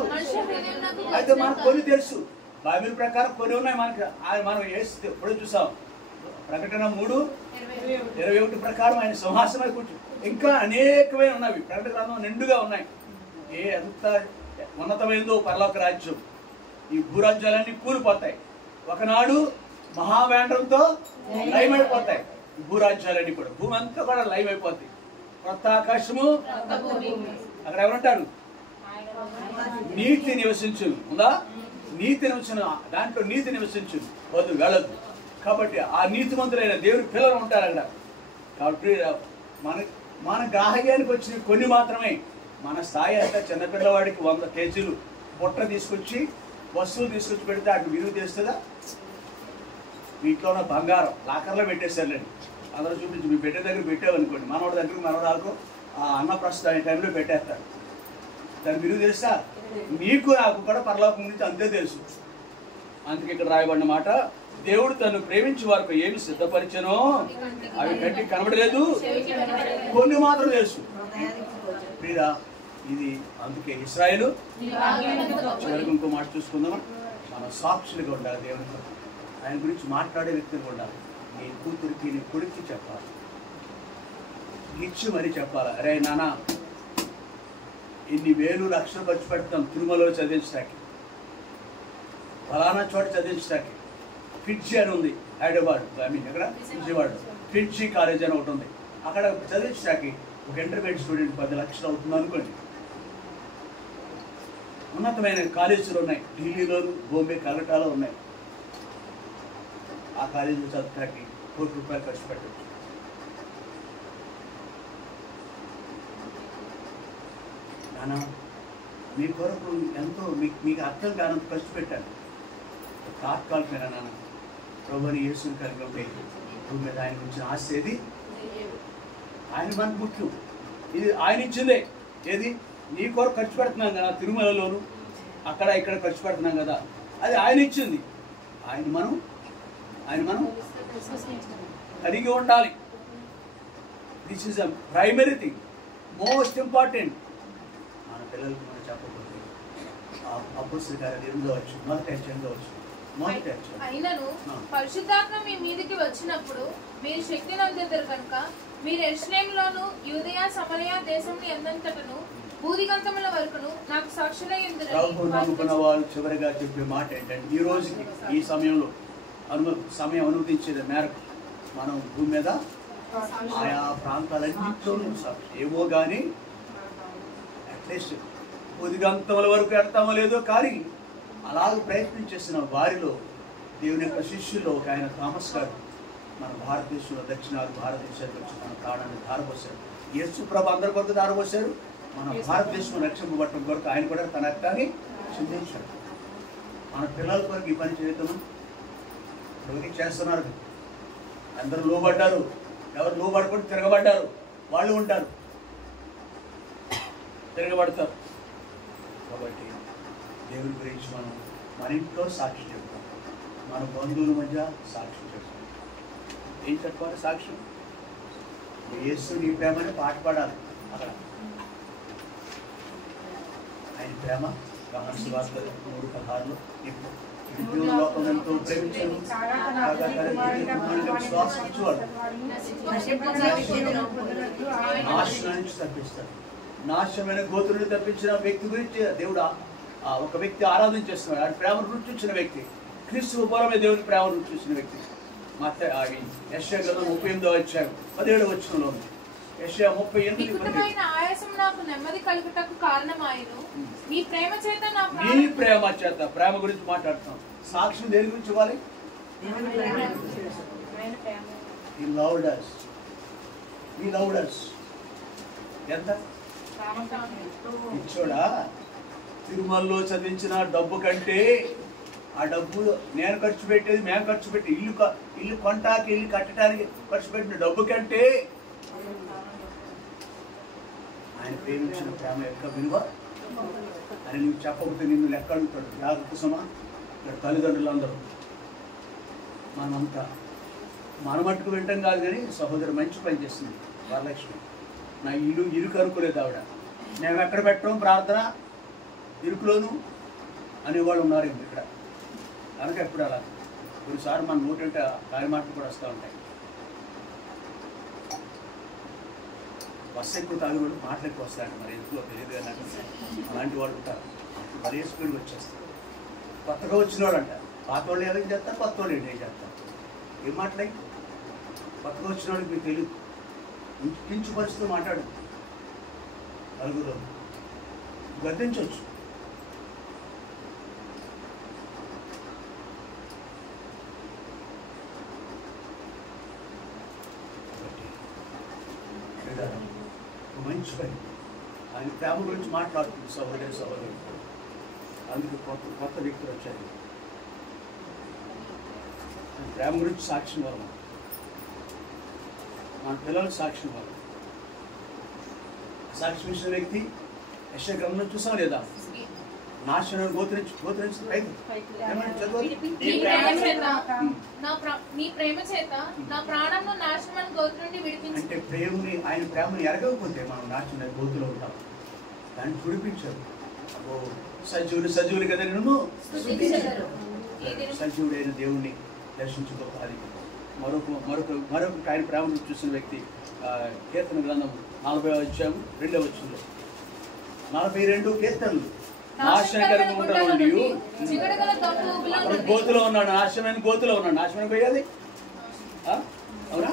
అయితే మనకు కొన్ని తెలుసు, బైబిల్ ప్రకారం కొన్ని ఉన్నాయి మనకి. మనం ఎప్పుడు చూసాం, ప్రకటన 3:21 ప్రకారం ఆయన సింహాసనం కూర్చు. ఇంకా అనేకమైన ఉన్నవి, ప్రకటన గ్రంథం నిండుగా ఉన్నాయి. ఎంత ఉన్నతమైనదో పరలోక రాజ్యం. ఈ భూరాజ్యాలన్నీ కూలిపోతాయి, ఒకనాడు మహావేండ్రంతో లయమైపోతాయి. భూరాజ్యాలన్నీ కూడా, భూమి అంతా కూడా లయమైపోతాయి. కొత్త ఆకాశము, అక్కడ ఎవరుంటారు? నీతి నివసించును. ఉందా? నీతి నివసించు, దాంట్లో నీతి నివసించును, వద్దు వెళ్ళద్దు. కాబట్టి ఆ నీతిమంతులైన దేవుని పిల్లలు ఉంటారు అక్కడ. కాబట్టి మన గ్రాహ్యానికి వచ్చిన కొన్ని మాత్రమే. మన స్థాయి అంతా చిన్నపిల్లవాడికి 100 కేజీలు బుట్ట తీసుకొచ్చి వస్తువులు తీసుకొచ్చి పెడితే అటు విలువ తెస్తుందా? వీటిలో ఉన్న బంగారం లాకర్లో పెట్టేశారండి. అందరూ చూపించి మీ పెట్టే దగ్గర పెట్టామనుకోండి, మనవాడి దగ్గర మనవరాలకు ఆ అన్నప్రస్థ టైంలో పెట్టేస్తారు. దాని విలువ తెలుసా? నీకు నాకు కూడా పరలోకం గురించి అంతే తెలుసు. అందుకే ఇక్కడ రాయబడిన మాట, దేవుడు తను ప్రేమించే వారికి ఏమి సిద్ధపరిచనో అవి కంటికి కనబడలేదు, కొన్ని మాత్రం తెలుసు. ప్రియా, ఇది అందుకే ఇశ్రాయేలు. చివరికి ఇంకో మాట చూసుకుందామా? మన సాక్షులుగా ఉండాలి దేవునితో. ఆయన గురించి మాట్లాడే వ్యక్తులు ఉండాలి. నీ కూతురికి నీ కొడుక్కి చెప్పాలి, ఇచ్చి మరీ చెప్పాలి. అరే నాన్న, ఇన్ని వేలు లక్షలు ఖర్చు పెడతాం తిరుమలలో చదివించడానికి, ఫలానా చోట చదివించడానికి. ఫిడ్జీ అని ఉంది హైదరాబాద్, ఎక్కడ విజయవాడ ఫిడ్జీ కాలేజ్ అని ఒకటి ఉంది. అక్కడ చదివించడానికి ఒక ఇంటర్మీడియట్ స్టూడెంట్ 10 లక్షలు అవుతుంది అనుకోండి. ఉన్నతమైన కాలేజీలు ఉన్నాయి, ఢిల్లీలోను, బాంబే, కలకట్టాలో ఉన్నాయి. ఆ కాలేజీలో చదవడానికి ₹1,00,00,000 ఖర్చు పెట్టచ్చు. నాన్న, మీ కొరకు ఎంతో మీకు అర్థం కానంత ఖర్చు పెట్టాను. తాత్కాలికమైన నాన్న, ప్రభుని యేసుని కలిగి ఉంటే భూమి మీద ఆయన గురించిన ఆశ ఏది? ఆయన మనకు ముఖ్యం. ఇది ఆయన ఇచ్చిందే. ఏది నీ కొరకు ఖర్చు పెడుతున్నాం కదా, తిరుమలలోను అక్కడ ఇక్కడ ఖర్చు పెడుతున్నాం కదా, అది ఆయన ఇచ్చింది. ఆయన మనం కలిగి ఉండాలి. This is a primary thing, most important. మన పిల్లలకి మనం చెప్పకపోతే అపోస్తలుల కార్యాలు 8వ అధ్యాయం మొదటి అధ్యాయం అయినను పరిశుద్ధాత్మ మీ మీదికి వచ్చినప్పుడు మీరు శక్తి నొందెదరు కనుక మీరు యెరూషలేములోను యూదయ సమరయ దేశంలో ఎందంతటను భూదిగంతముల వరకును నాకు సాక్షులై ఉండురని. ప్రభువు నమ్ముకున్న వాళ్ళు చివరిగా చెప్పే మాట ఏంటంటే, ఈ రోజుకి ఈ సమయంలో సమయం అనుమతించేది మేరకు మనం భూమి మీద ఆయా ప్రాంతాలన్నింటిలోనూ ఏమో కానీ అట్లీస్ట్ భూదిగంతముల వరకు వెళ్తామో లేదో కానీ అలాగ ప్రయత్నం చేసిన వారిలో దేవుని యొక్క శిష్యుల్లో ఒక ఆయన థామస్ గారు మన భారతదేశంలో దక్షిణాది భారతదేశానికి వచ్చి మన ప్రాణాన్ని ధారపోశారు. యేసు ప్రభు అందరి కొరకు ధారపోశారు. మన భారతదేశం రక్షింపబట్టడం కొరకు ఆయన కూడా తన రక్తాన్ని చిందించాడు. మన పిల్లల కొరకు ఈ పని చేయటం ఎవరికి చేస్తున్నారు. అందరూ లోబడ్డారు. ఎవరు లోబడకుండా తిరగబడ్డారు వాళ్ళు ఉంటారు, తిరగబడతారు. కాబట్టి దేవుని గురించి మనం మన ఇంట్లో సాక్షి చెప్తాం, మన బంధువుల మధ్య సాక్షి చెప్తాం. ఏం చెప్పాలి సాక్ష్యం? యేసు నీ ప్రేమని పాట పాడాలి. అక్కడ ఆయన ప్రేమ యోహాను సువార్త 3:16లో దేవుని లోకం ఎంతో ప్రేమించాడు విశ్వాసం ఇచ్చేవాడు నాశనం నుంచి తప్పిస్తాడు. నాశనమైన గోతులను తప్పించిన వ్యక్తి గురించి దేవుడు ఒక వ్యక్తి ఆరాధన చేస్తున్నాడు. ఆయన ప్రేమను రుచి చూసిన వ్యక్తి, క్రీస్తు పూర్వమే దేవుని ప్రేమను రుచి చూసిన వ్యక్తి. యెషయా గ్రంథం 38వ అధ్యాయం 17వ వచనంలో ఉంది. యెషయా 38 ఆయాసం నాకు నెమ్మది కలుగుటకు కారణమాయెను. నీ ప్రేమ చేత నా నీ ప్రేమ చేత, ప్రేమ గురించి మాట్లాడుతున్నాం. సాక్ష్యం దేని గురించి ఇవ్వాలి? He loved us. He loved us. ఎంత ఇచ్చోడా? తిరుమలలో చదివించిన డబ్బు కంటే ఆ డబ్బు నేను ఖర్చు పెట్టేది, మేము ఖర్చు పెట్టి ఇల్లు కొంటాకి ఇల్లు కట్టడానికి ఖర్చు పెట్టిన డబ్బు కంటే ఆయన ప్రేమించిన ప్రేమ యొక్క విలువ అని నువ్వు చెప్పకపోతే నిన్ను లెక్క అడుగుతాడు. జాగ్రత్త సుమా. ఇక్కడ తల్లిదండ్రులు అందరూ మనమంతా మన మట్టుకు వింటాం కాదు కానీ సహోదరు మంచి పని చేస్తుంది వరలక్ష్మి. నా ఇరుకు అనుకోలేదు ఆవిడ. మేము ఎక్కడ పెట్టడం ప్రార్థన ఇరుకులోను అనేవాళ్ళు ఉన్నారు ఇక్కడ. కనుక ఎప్పుడు అలా కొన్నిసార్లు మన నోటంటే కాని మాటలు కూడా వస్తూ ఉంటాయి. బస్సు ఎక్కువ తాగుడు మాటలు ఎక్కువ వస్తాయండి, మరి ఎందుకో తెలియదు కానీ అలాంటి వాళ్ళు ఉంటారు. మరీ స్పీడ్గా వచ్చేస్తారు. కొత్తగా వచ్చినవాడు అంట, పాత వాళ్ళు ఏం చేస్తారు, కొత్త వాళ్ళు ఏం చేస్తారు. ఏం మాట్లాడి కొత్తగా వచ్చినవాడికి మీకు తెలియదు, కించుపరుస్తూ మాట్లాడు. నలుగురు గద్దించవచ్చు. మంచి పని. ఆయన ప్రేమ గురించి మాట్లాడుతుంది సహోదరు. అందుకు కొత్త వ్యక్తులు వచ్చారు. ప్రేమ గురించి సాక్ష్యం వాళ్ళు, మన పిల్లలకు సాక్ష్యం వాళ్ళు. సాక్ష్యం ఇచ్చిన వ్యక్తి యెషయా గ్రంథం చూసాం లేదా? నాశనం గోత్రించి నీ ప్రేమ చేత నా ప్రాణంను నాశనమైన గోత్రం నుండి విడిపించు. అంటే ప్రేమని, ఆయన ప్రేమని ఎరగకపోతే మనం నాశనమైన గోతులో ఉంటాం. దాన్ని విడిపించారు. సజీవులు కదా నిన్ను సజీవుడైన దేవుణ్ణి దర్శించుకోవాలి. మరొక ఆయన ప్రేమను చూసిన వ్యక్తి కీర్తన గ్రంథం 40వ అధ్యాయం 2వ వచనంలో 42 కీర్తనలు. నాశనకరంగా ఉంటాడు, గోతులో ఉన్నాడు, నాశనమైన గోతులో ఉన్నాడు. నాశనం పోయేది అవునా?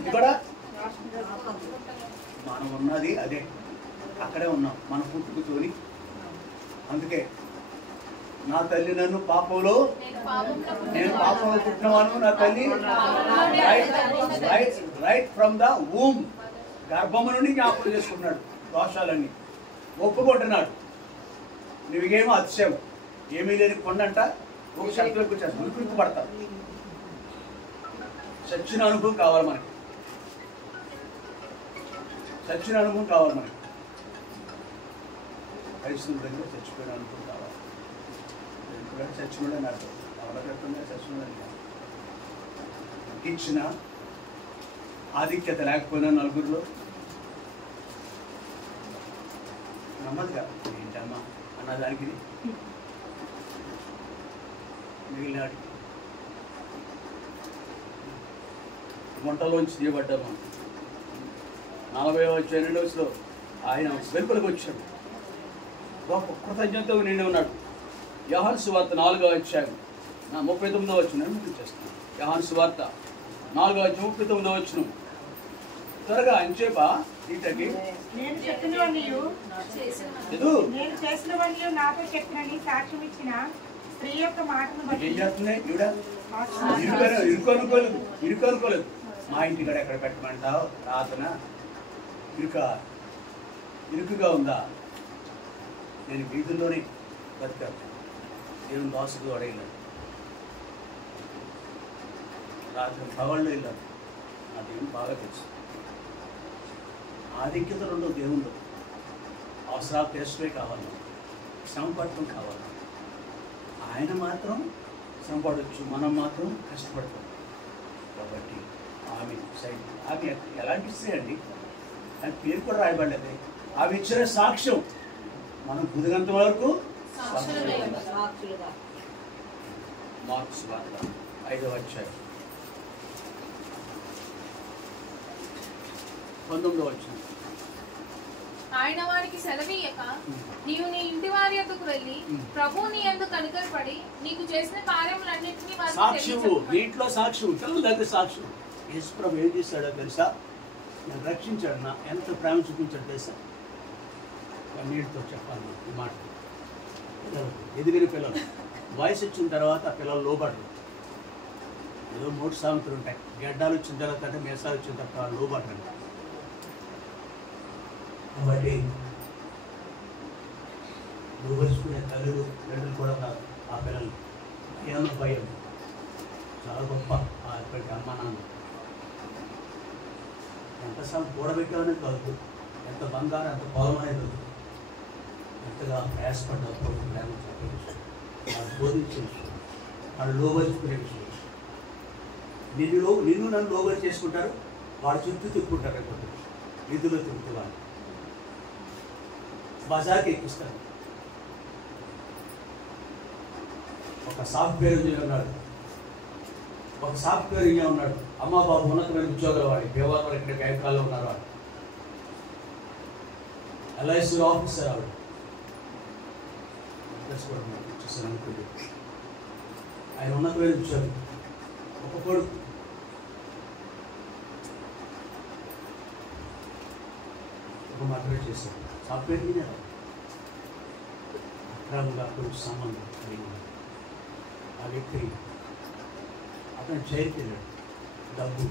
ఇది కూడా మనం ఉన్నది అదే, అక్కడే ఉన్నాం మన పుట్టుకతోని. అందుకే నా తల్లి నన్ను పాపంలో, నేను పాపంలో పుట్టినవాను, నా తల్లి రైట్ ఫ్రమ్ ద వూమ్, గర్భము నుండి జ్ఞాపకం చేసుకున్నాడు. దోషాలన్నీ ఒప్పుకుంటున్నాడు. నువ్వేమో అతిశయం, ఏమీ లేని కొండంట ఒక శక్తిలోకి వచ్చేస్తాను, ఉరికి పడతావు. చచ్చిన అనుభవం కావాలి మనకి. చచ్చిన అనుభవం కావాలి మనకి. క్రైస్తవుల దగ్గర చచ్చిపోయిన అనుభవం కావాలి. ఎందుకంటే చచ్చినోడే నాకు అవలగట్టుగా చచ్చినోడే ఇచ్చిన ఆధిక్యత లేకపోయినా నలుగురిలో నమ్మదుగా ఏంటమ్మా అన్నదానికి మిగిలినాడు వంటలోంచి తీయబడ్డాము. 40వ అధ్యాయంలో ఆయన వెలుపలకు వచ్చాడు. గొప్ప కృతజ్ఞతతో నిండి ఉన్నాడు. యోహాను సువార్త 4వ అధ్యాయం 39వ వచనం చేస్తున్నాను. యోహాను సువార్త 4వ అధ్యాయం 39వ వచనం. త్వరగా అంచేప ఈటకి నేను చెప్పినవన్నీయు ఎదు నేను చేసినవన్నీయు నాతో చెప్పినని సాక్ష్యం ఇచ్చిన స్త్రీ యొక్క మాటను బట్టి ఏం చేస్తున్నాయి ఈవిడ? ఇరుకనుకోలేదు. మా ఇంటి కాడ ఎక్కడ పెట్టమంటావు ప్రార్థన ఇరుకుగా ఉందా? నేను వీధుల్లోనే బతికాను. దేవుని దాసుడు అడగలేదు. రాత్రి పగళ్ళు వెళ్ళాను. నా దేవుని బాగా తెలుసు. ఆధిక్యతలు ఉండవు దేవుళ్ళు. అవసరాలు తీర్చడే కావాలి, శ్రమ పడటం కావాలి. ఆయన మాత్రం శ్రమ పడవచ్చు, మనం మాత్రం కష్టపడతాం. కాబట్టి ఆమె ఎలాంటి స్త్రీ అండి? ఆయన పేరు కూడా రాయబడలేదు. ఆమె ఇచ్చిన సాక్ష్యం మనం కుదిగంత వరకు మార్క్స్ సువార్త 5వ అధ్యాయం 19వ వచనం. ఆయన వారికి సెలవీయక నీవు నీ ఇంటి వారి యొద్దకు వెళ్ళి ప్రభువు నీ యందు కనికరపడి నీకు చేసిన కార్యములన్నింటినీ వారికి సాక్ష్యము, తెలియచెప్పుమని. నీటిలో సాక్ష్యం, పిల్లల దగ్గర సాక్ష్యం. యేసుప్రభు ఏం చేశాడో తెలుసా? నేను రక్షించాడు, నా ఎంత ప్రేమ చూపించాడు తెలుసా? నీటితో చెప్పాలి ఈ మాట. పిల్లలు ఎదిగిన పిల్లలు వయసు వచ్చిన తర్వాత పిల్లలు లోబడరు. ఏదో 3 సామెతలు ఉంటాయి. గడ్డాలు వచ్చిన తర్వాత అంటే మేసాలు వచ్చిన తర్వాత లోబడరు. కాబట్టి లోబరుచుకునే తల్లులు తండ్రులు కూడా కాదు ఆ పిల్లలు. ఏమన్నా భయం చాలా గొప్ప అటువంటి అమ్మ నాన్న. ఎంతసార్లు కూడబెట్టామని కాదు, ఎంత బంగారం ఎంత పొలం అనేది వద్దు. ఎంతగా ప్రయాసపడ్డావు ప్రభు ప్రేమ చెప్పే విషయం, వాళ్ళు బోధించే విషయం, వాళ్ళు లోబరుచుకునే విషయం. నిన్ను నన్ను లోబరి చేసుకుంటారు, వాళ్ళ చుట్టూ తిప్పుకుంటారు. అయిపోతుంది వీధులో తిప్పుతూ వాళ్ళు బజార్కి ఎక్కిస్తారు. ఒక సాఫ్ట్వేర్ ఇంజనీర్ ఉన్నాడు, ఒక సాఫ్ట్వేర్ ఇంజనీర్ ఉన్నాడు. అమ్మ బాబు ఉన్నతమైన ఉద్యోగాలు వాడి దేవాలయంలో ఇక్కడ బ్యాంకాల్లో ఉన్నారు. వాడు LIC ఆఫీసర్. ఆవిడ ఆయన ఉన్నతమైన ఉద్యోగం. ఒక కొడుకు. ఒక మర్డర్ చేశాడు. Software engineer. అక్రమంగా కొంచెం సంబంధం కలిగి ఉన్నాడు. ఆ వ్యక్తి అతను జైలుకి వెళ్ళాడు. డబ్బు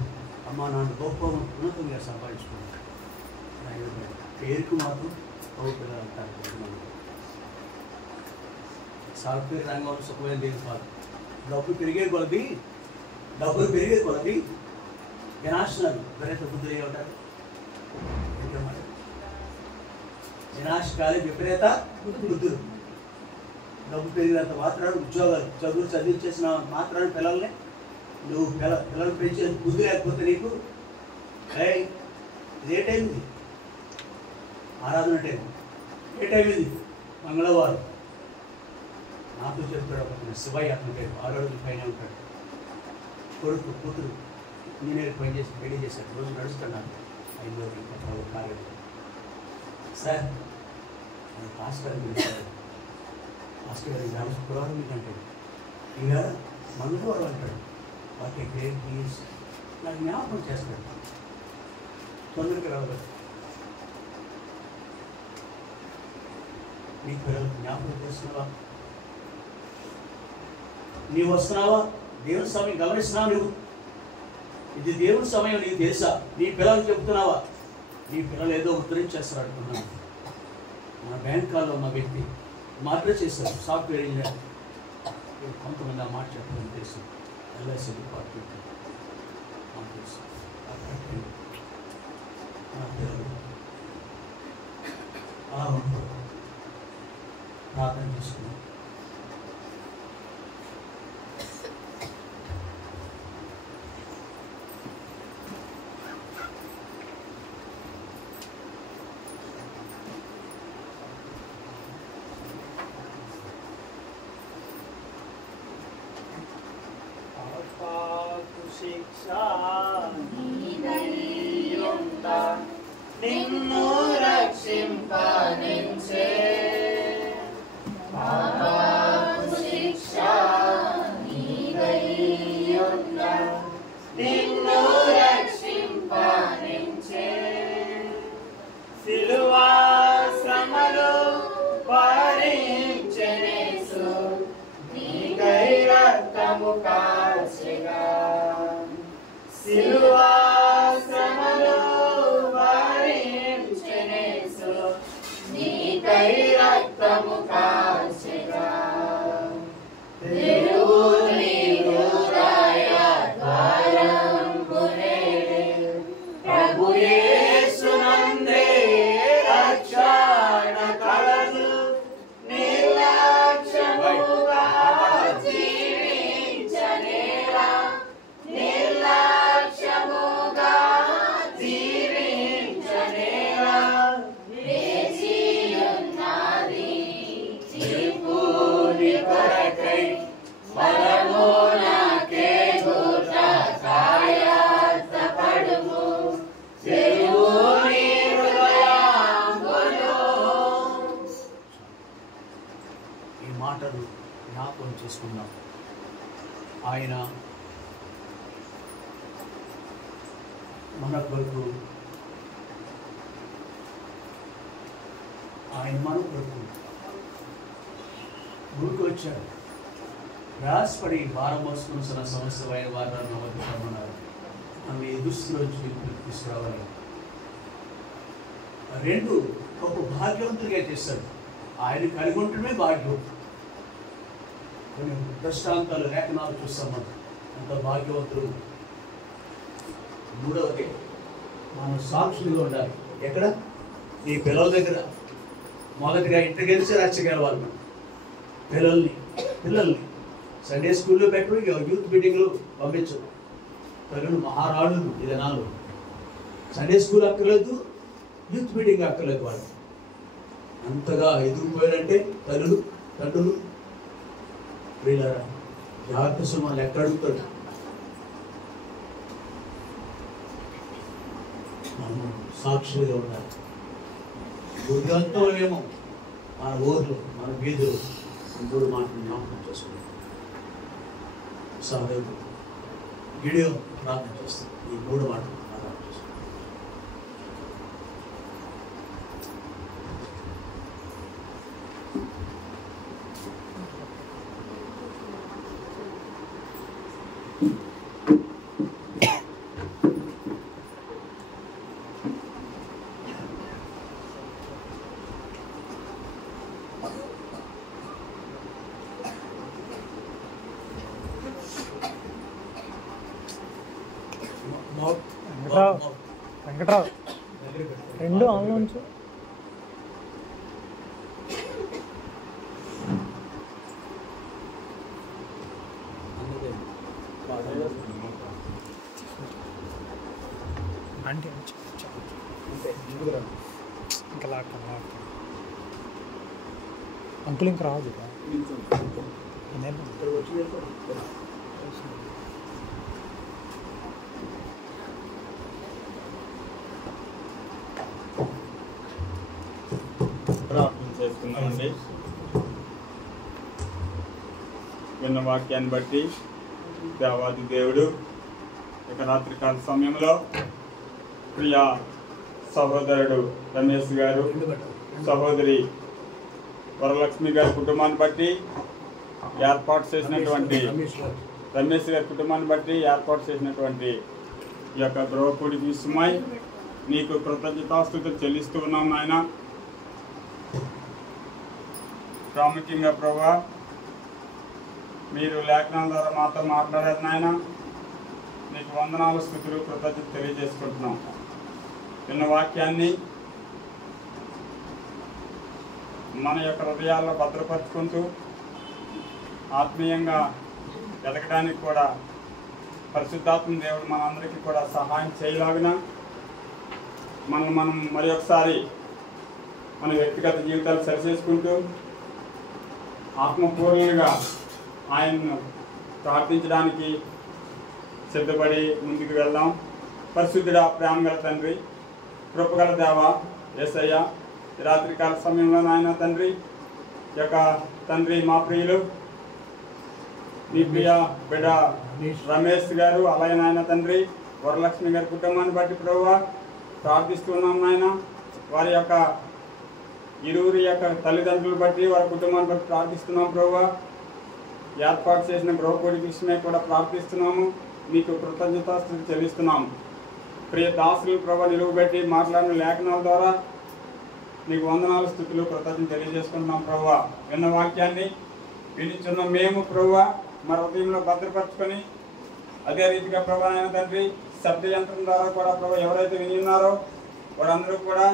అమ్మా నాన్న గొప్ప ఉన్నతంగా సంపాదించుకున్నాడు. పేరుకు మాత్రం పౌరులు అంటారు. సాఫ్ట్వేర్ రంగంలో సుఖమైనది కాదు. డబ్బులు పెరిగే కొలది వినాశనాలు విపరీత బుద్ధులు ఏమంటారు? వినాశకాలే విపరీత బుద్ధులు. డబ్బు పెరిగినంత మాత్రాన్ని ఉద్యోగాలు చదువు చదివించేసిన మాత్రాన్ని పిల్లల్ని నువ్వు పిల్లలు పెంచే బుద్ధి లేకపోతే నీకు ఇదే టైం ఇది ఆరాధన టైం. ఏ టైం ఇది? మంగళవారం. నాతో చెప్తాడు ఒక శివయ్య, అతని పేరు 6 అడుగుల పైన ఉంటాడు. కొడుకు కూతురు ఇంజనీర్ పని చేసి పెళ్లి చేశాడు. రోజు నడుస్తాడు. నాకు 5 రోజులు కార్యం. సార్ పాస్టర్ గారు శుక్రవారం మీకు అంటాడు, ఈవేళ మంగళవారం అంటాడు. వాటి గ్రేట్ న్యూస్ నాకు జ్ఞాపకం చేస్తాడు. తొందరగా రావాలి. నీ పిల్లలకు జ్ఞాపకం చేస్తున్నావా? నీవు వస్తున్నావా? దేవుని సమయం గమనిస్తున్నావా? నువ్వు ఇది దేవుని సమయం నీకు తెలుసా? నీ పిల్లలకు చెప్తున్నావా? నీ పిల్లలు ఏదో ఉద్ధరించేస్తారు అనుకున్నాను. మన బ్యాంకాల్లో ఉన్న వ్యక్తి మర్డర్ చేశారు. Software engineer. కొంతమంది ఆ మాట చెప్పడం తెలుసు. LIC డిపార్ట్మెంట్ నాకు తెలుసు. నా పిల్లలు అలా ఉంటుంది. ప్రార్థన చేసుకున్నాం. పాపాకు శిక్ష నీదయ్యుండ, నిన్ను రక్షింపనించే. పాపాకు శిక్ష నీదయ్యుండ, నిన్ను రక్షింపనించే. సిలువా శ్రమలు భరించెనేసు, నీకై రక్తము కార్చెగా. సిలువా శ్రమలు భరించెనేసు, నీకై రక్తము కార్చెగా. దేవుని హృదయ ద్వారంబునే ప్రభు యేసునందే రక్షణ కలదు. నిర్లక్ష్యముగా జీవించనేలా, నిర్లక్ష్యముగా జీవించనేలా. వేచియున్నది తీర్పుని కొరకై, బలము నాకే గుట కాయత్తపడుము. దేవుని హృదయంబులో ఈ మాటలు జ్ఞాపకం చేసుకుందాం. ఆయన మన కొరకు, ఆయన మన కొరకు గుడికి వచ్చాడు. రాసిపడి భారం మోసుకున్న సమస్యమైన వారు నన్ను వద్దన్నారు. ఆమె ఈ దుస్తులోంచి తీసుకురావాలి. రెండు ఒక భాగ్యవంతుడిగా చేశాడు. ఆయన కలిగి ఉండటమే భాగ్యం. కొన్ని దృష్టాంతాలు లేఖనాలు చూస్తాం మనం, అంత భాగ్యవంతుడు. మూడవది, మనం సాక్షులుగా ఉండాలి. ఎక్కడ? నీ పిల్లల దగ్గర. మొదటిగా ఇంటికెళ్ళి రచ్చగలవాలి మనం. పిల్లల్ని సండే స్కూల్లో పెట్టు, యూత్ మీటింగ్లో పంపించు. తగిన మహారాణులు ఈ దినాలు. సండే స్కూల్ అక్కర్లేదు, యూత్ మీటింగ్ అక్కర్లేదు. వాళ్ళు అంతగా ఎదిగిపోయారంటే తండ్రులు వీళ్ళరా జాగ్రత్త సుమాలు ఎక్కడ అడుగుతాడు. మనం సాక్షులుగా ఉండాలి. బుద్ధివంతం ఏమో మన ఊర్లు, మన వీధులు మూడు మాటలు జ్ఞాపకం చేసుకుంటాం. సహోదరుడు గిడియోను ప్రార్థన చేస్తాం. ఈ మూడు మాటలు ప్రార్థన చేస్తాం. వెంకట్రావు రెండు ఆన్లో ఉంచు. అంటే ఇంకా లాక్తాను. అంకుల్ ఇంకా రాదు. ప్రార్థన చేసుకున్నామండి. విన్న వాక్యాన్ని బట్టి దేవాది దేవుడు ఇక రాత్రికాల సమయంలో ప్రియా సహోదరుడు రమేష్ గారు, సహోదరి వరలక్ష్మి గారి కుటుంబాన్ని బట్టి ఏర్పాటు చేసినటువంటి రమేష్ గారి కుటుంబాన్ని బట్టి ఏర్పాటు చేసినటువంటి ఈ యొక్క ద్రోవకుడికి విషయమై నీకు కృతజ్ఞతాస్తుతులు చెల్లిస్తూ ఉన్నాం నాయన. ప్రాముఖ్యంగా ప్రభా మీరు లేఖనాల ద్వారా మాతో మాట్లాడారు నాయన. నీకు వందనాలు, స్తుతులు, కృతజ్ఞత తెలియజేసుకుంటున్నాం. విన్న వాక్యాన్ని మన యొక్క హృదయాల్లో భద్రపరుచుకుంటూ ఆత్మీయంగా ఎదగడానికి కూడా పరిశుద్ధాత్మ దేవుడు మనందరికీ కూడా సహాయం చేయలాగిన మనం మరి ఒకసారి మన వ్యక్తిగత జీవితాలు సరిచేసుకుంటూ ఆత్మపూర్ణంగా ఆయన్ను ప్రార్థించడానికి సిద్ధపడి ముందుకు వెళ్దాం. పరిశుద్ధుడా, ప్రేమగల తండ్రి, కృపగల దేవ యేసయ్య, రాత్రికాల సమయంలో నాయన తండ్రి యొక్క తండ్రి మా ప్రియులు నీ ప్రియ బిడ్డ రమేష్ గారు, అలాగే నాయన తండ్రి వరలక్ష్మి గారి కుటుంబాన్ని బట్టి ప్రభువా ప్రార్థిస్తున్నాం నాయన. వారి యొక్క ఇరువురి యొక్క తల్లిదండ్రులు బట్టి వారి కుటుంబాన్ని బట్టి ప్రార్థిస్తున్నాం ప్రభువా. ఏర్పాటు చేసిన గృహకూడి విషయమే కూడా ప్రార్థిస్తున్నాము. నీకు కృతజ్ఞతాస్తుతులు చెల్లిస్తున్నాము. ప్రియ దాసులు ప్రభు నిలువబెట్టి మాట్లాడిన లేఖనాల ద్వారా నీకు వందనాలు, స్తుతులు, కృతజ్ఞత తెలియజేసుకుంటున్నాం ప్రభువా. విన్న వాక్యాన్ని వినిచున్న మేము ప్రభువా మన హృదయంలో భద్రపరచుకొని అదే రీతిగా ప్రభు అయిన తండ్రి శబ్ద యంత్రం ద్వారా కూడా ప్రభు ఎవరైతే విని ఉన్నారో వారందరూ కూడా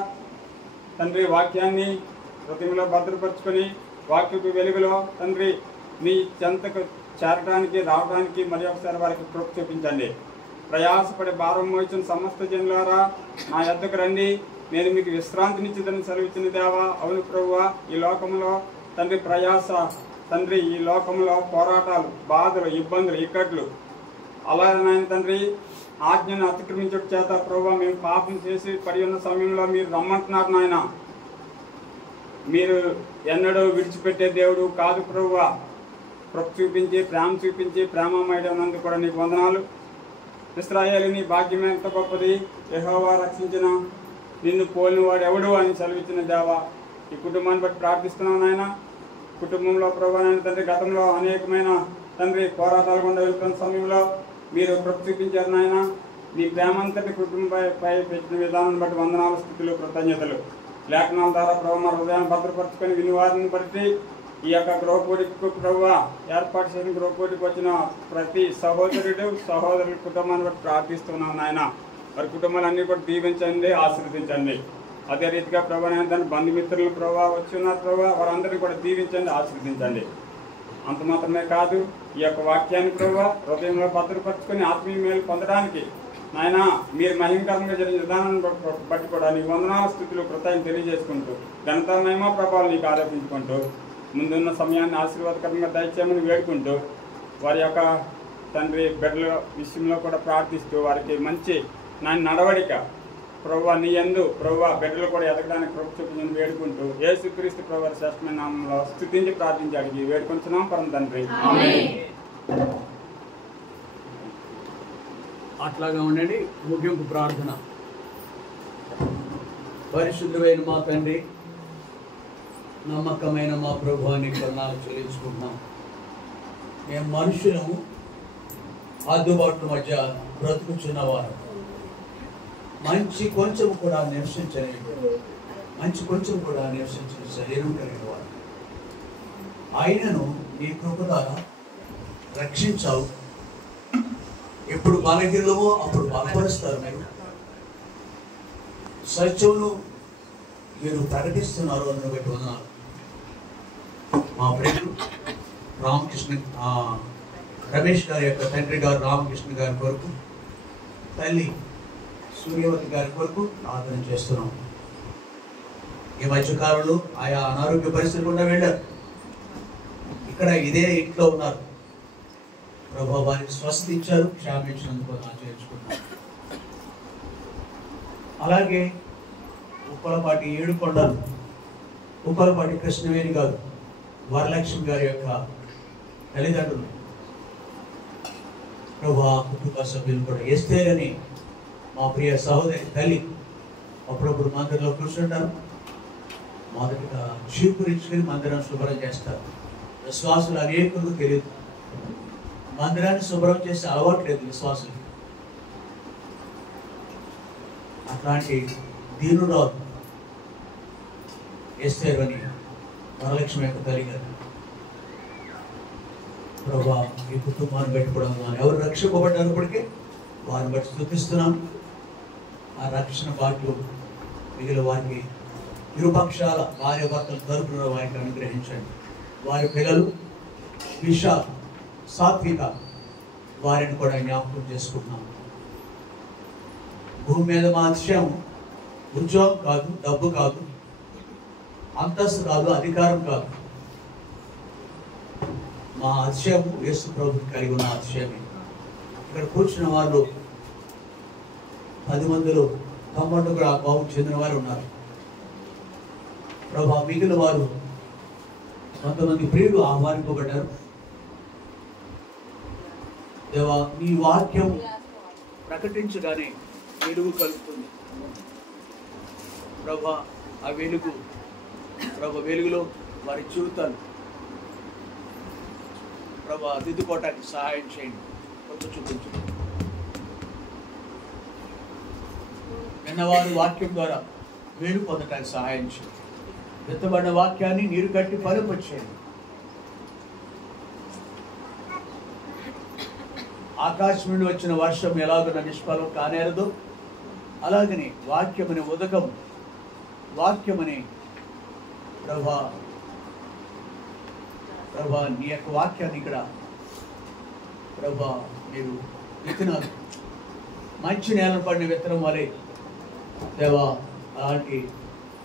తండ్రి వాక్యాన్ని హృదయంలో భద్రపరచుకొని వాక్యపు వెలుగులో తండ్రి నీ చెంతకు చేరడానికి రావడానికి మరి ఒకసారి వారికి కృప చూపించండి. ప్రయాసపడి భారం మోచిన సమస్త జనులారా నా యొద్దకు రండి, నేను మీకు విశ్రాంతినిచ్చిదని సెలవిచ్చిన దేవా. అవును ప్రభువా, ఈ లోకంలో తండ్రి ప్రయాస తండ్రి, ఈ లోకంలో పోరాటాలు, బాధలు, ఇబ్బందులు, ఇక్కట్లు అలాగే తండ్రి ఆజ్ఞను అతిక్రమించడం చేత ప్రభువా మేము పాపం చేసి పడి ఉన్న సమయంలో మీరు రమ్మంటున్నారు నాయన. మీరు ఎన్నడూ విడిచిపెట్టే దేవుడు కాదు ప్రభువా. కృప చూపించి ప్రేమ చూపించి ప్రేమమయమైనందుకు కూడా నీకు వందనాలు. ఇశ్రాయేలు నీ భాగ్యం ఎంత గొప్పది, యెహోవా రక్షించిన నిన్ను పోలిన వాడు ఎవడు అని సెలవిచ్చిన దేవా. ఈ కుటుంబాన్ని బట్టి ప్రార్థిస్తున్నాను నాయన. కుటుంబంలో ప్రభు నాయన తండ్రి గతంలో అనేకమైన తండ్రి పోరాటాలు గుండా వెళ్తున్న సమయంలో మీరు కృప చూపించారు నాయన. నీ ప్రేమంతటి కుటుంబంపై పెట్టిన విధానాన్ని బట్టి వందనాలు, స్తుతులు, కృతజ్ఞతలు. లేఖనాల ద్వారా ప్రభు మన హృదయాన్ని భద్రపరచుకొని వినివారిని బట్టి ఈ యొక్క గృహకూడికి ప్రభువ ఏర్పాటు చేసిన గృహకూడికి వచ్చిన ప్రతి సహోదరుల కుటుంబాన్ని బట్టి ప్రార్థిస్తున్నాం నాయన. వారి కుటుంబాలన్నీ కూడా దీవించండి, ఆశీర్వదించండి. అదే రీతిగా ప్రభు దాని బంధుమిత్రులు ప్రభావ వచ్చి ఉన్నారు ప్రభావ, వారందరినీ కూడా దీవించండి, ఆశీర్వదించండి. అంత మాత్రమే కాదు, ఈ యొక్క వాక్యాన్ని ప్రభావ హృదయంలో భద్రపరచుకొని ఆత్మీయ మేలు పొందడానికి నాయన మీరు మహిమకరంగా జరిగిన విధానాన్ని బట్టి కూడా నీకు వందనాల స్థితిలో కృతజ్ఞత తెలియజేసుకుంటూ ఘనత మహిమ ప్రభావాలు నీకు ఆరోపించుకుంటూ ముందున్న సమయాన్ని ఆశీర్వాదకరంగా దయచేయమని వేడుకుంటూ వారి యొక్క తండ్రి బిడ్డల విషయంలో కూడా ప్రార్థిస్తూ వారికి మంచి నడవడిక ప్రభువా నీ యందు ప్రభువా బిడ్డలు కూడా ఎదగడానికి కృప చూపించని వేడుకుంటూ యేసుక్రీస్తు ప్రభువు శ్రేష్టమైన నామంలో స్తుతించి ప్రార్థించి అడిగి వేడుకుంటున్నాం పరమ తండ్రి. అట్లాగా ఉండండి. ముగింపు ప్రార్థన. పరిశుద్ధమైన మా తండ్రి, నమ్మకమైన మా ప్రభువాన్ని కొన్నాళ్ళు చెల్లించుకుంటున్నాం. మేము మనుషులము, అందుబాటు మధ్య బ్రతుకుచున్నవారు, మంచి కొంచెం కూడా నివసించని శరీరం కలిగిన వారు. ఆయనను నీ కృప ద్వారా రక్షించావు. ఎప్పుడు బలహీనమో అప్పుడు బలపరుస్తారు. మీరు సత్యమును మీరు ప్రకటిస్తున్నారు అందును బట్టి ఉన్నారు. మా ప్రియులు రమేష్ గారి యొక్క తండ్రి గారు రామకృష్ణ గారి కొరకు, తల్లి సూర్యవతి గారి కొరకు ప్రార్థన చేస్తున్నాం. ఈ మధ్యకాలంలో ఆయా అనారోగ్య పరిస్థితులు కూడా వెళ్ళారు. ఇక్కడ ఇదే ఇంట్లో ఉన్నారు. ప్రభు వారికి స్వస్థ ఇచ్చారు, క్షమించినందుకు ఆచరించుకున్నారు. అలాగే ఉప్పలపాటి ఏడుకొండలు, ఉప్పలపాటి కృష్ణవేణి గారు, వరలక్ష్మి గారి యొక్క తల్లిదండ్రులు, ప్రభు కుటుంబ సభ్యులు కూడా ఎస్తేరని మా ప్రియ సహోదరి తల్లి అప్పుడప్పుడు మందిరంలో కూర్చుంటారు. మొదటిగా చీపురించుకొని మందిరం శుభ్రం చేస్తారు. విశ్వాసులు అనేకులకు తెలియదు, మందిరాన్ని శుభ్రం చేసే అలవాట్లేదు విశ్వాసులు. అట్లాంటి దీనురాలు ఎస్తేరు అని వరలక్ష్మి యొక్క తల్లి గారు. ప్రభా ఈ కుటుంబాన్ని బట్టి కూడా ఎవరు రక్షింపబడ్డారప్పటికీ వారిని బట్టి స్తుతిస్తున్నాం. ఆ రక్షణ బాట్లు మిగిలిన వారికి ఇరుపక్షాల భార్యాభర్తల తరపున వారికి అనుగ్రహించండి. వారి పిల్లలు విశాల్, సాత్విక, వారిని కూడా జ్ఞాపకం చేసుకుంటున్నాం. భూమి మీద మా అతిశయం ఉద్యోగం కాదు, డబ్బు కాదు, అంతస్తు కాదు, అధికారం కాదు. మా అతిశయం యేసు ప్రభువుకి కలిగి ఉన్న అతిశయమే. ఇక్కడ కూర్చున్న వాళ్ళు 10 మందిలో 90 ఆ భావం చెందిన వారు ఉన్నారు ప్రభా. మిగిలిన వారు కొంతమంది ప్రియులు ఆహ్వానింపబడ్డారు. దేవా, నీ వాక్యం ప్రకటించగానే వెలుగు కలుగుతుంది ప్రభా. ఆ వెలుగు ప్రభా, వెలుగులో వారి జీవితాలు ప్రభా దిద్దుకోవటానికి సహాయం చేయండి. కృప చూపించండి. విన్నవారు వాక్యం ద్వారా మేలు పొందటానికి సహాయం చేయండి. విత్తబడిన వాక్యాన్ని నీరు కట్టి ఫలింపచేయండి. ఆకాశం నుండి వచ్చిన వర్షం ఎలాగో నిష్ఫలం కానేరదు, అలాగనే వాక్యమనే ఉదకం, వాక్యమనే ప్రభా ప్రభా నీ యొక్క వాక్యాన్ని ఇక్కడ ప్రభా మీరు విత్తనాలు మంచి నేలను పడిన విత్తనం వలె దేవా అలాంటి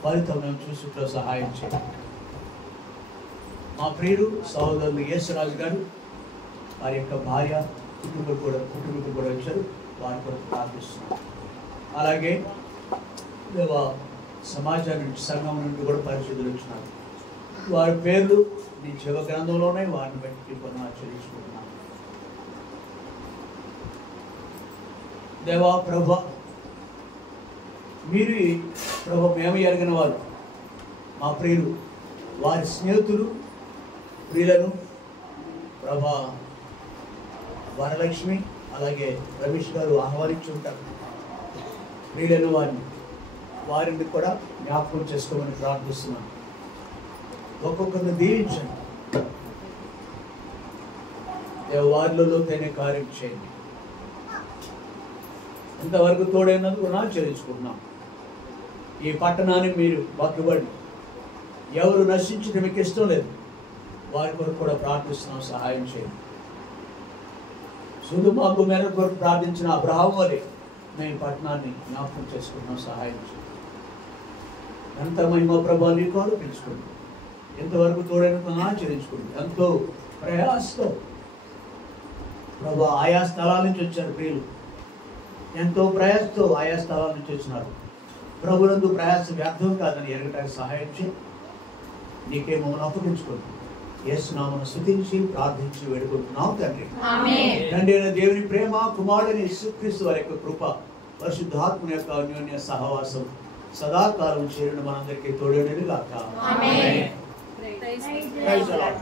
ఫలితం మేము చూసుకుంటూ సహాయం చేయండి. మా ప్రియుడు సహోదరులు యేసురాజు గారు, వారి యొక్క భార్య, కుటుంబీకులు కూడా వచ్చారు. వారి కొరకు ప్రార్థిస్తున్నాం. అలాగే దేవా సమాజాన్ని నుంచి, సంఘం నుండి కూడా పరిశుద్ధులు వచ్చినారు. వారి పేర్లు నీ జీవ గ్రంథంలోనే, వారిని బట్టి కొన్ని ఆచరించుకుంటున్నాం. దేవా ప్రభా, మీరు ప్రభా మేము ఎరిగిన వారు, మా ప్రియులు, వారి స్నేహితులు, ప్రియులను ప్రభా వరలక్ష్మి అలాగే రమేష్ గారు ఆహ్వానించి ఉంటారు. ప్రియులను వారిని కూడా జ్ఞాపకం చేసుకోమని ప్రార్థిస్తున్నాను. ఒక్కొక్కరిని దీవించండి. వారిలో లోతైన కార్యం చేయండి. ఇంతవరకు తోడైనందుకు చెల్లించుకుంటున్నాం. ఈ పట్టణాన్ని మీరు పట్టుబడి ఎవరు నశించడం మీకు ఇష్టం లేదు, వారి కొరకు కూడా ప్రార్థిస్తున్నాం. సహాయం చేయండి. సుధుమాకు మేర కొరకు ప్రార్థించిన అబ్రహాము వలె మేము పట్టణాన్ని జ్ఞాపకం చేసుకుంటున్నాం. సహాయం చేయండి. ఎంత మహిమ ప్రభావం నీకు ఆరోపించుకోండి. ఎంతవరకు తోడైనందుకు చెల్లించుకోండి. ఎంతో ప్రయాసతో ప్రభా ఆయా స్థలాల నుంచి వచ్చారు ప్రియులు, ఎంతో ప్రయాసతో ఆయా స్థలాల నుంచి వచ్చినారు. ప్రభునందు ప్రయాస వ్యర్థం కాదని ఎరగటానికి సహాయం చేయి. నీకే మమ్మల్ని అప్పగించుకోండి. యేసు నామమున స్తుతించి ప్రార్థించి వేడుకుంటున్నాం తండ్రి. తండ్రి అయిన దేవుని ప్రేమ, కుమారుడైన యేసుక్రీస్తు వారి యొక్క కృప, పరిశుద్ధాత్మ యొక్క అన్యోన్య సహవాసం సదాకాలం చేరిన మనందరికీ తోడేడుగాక. ఆమేన్. Praise the lord.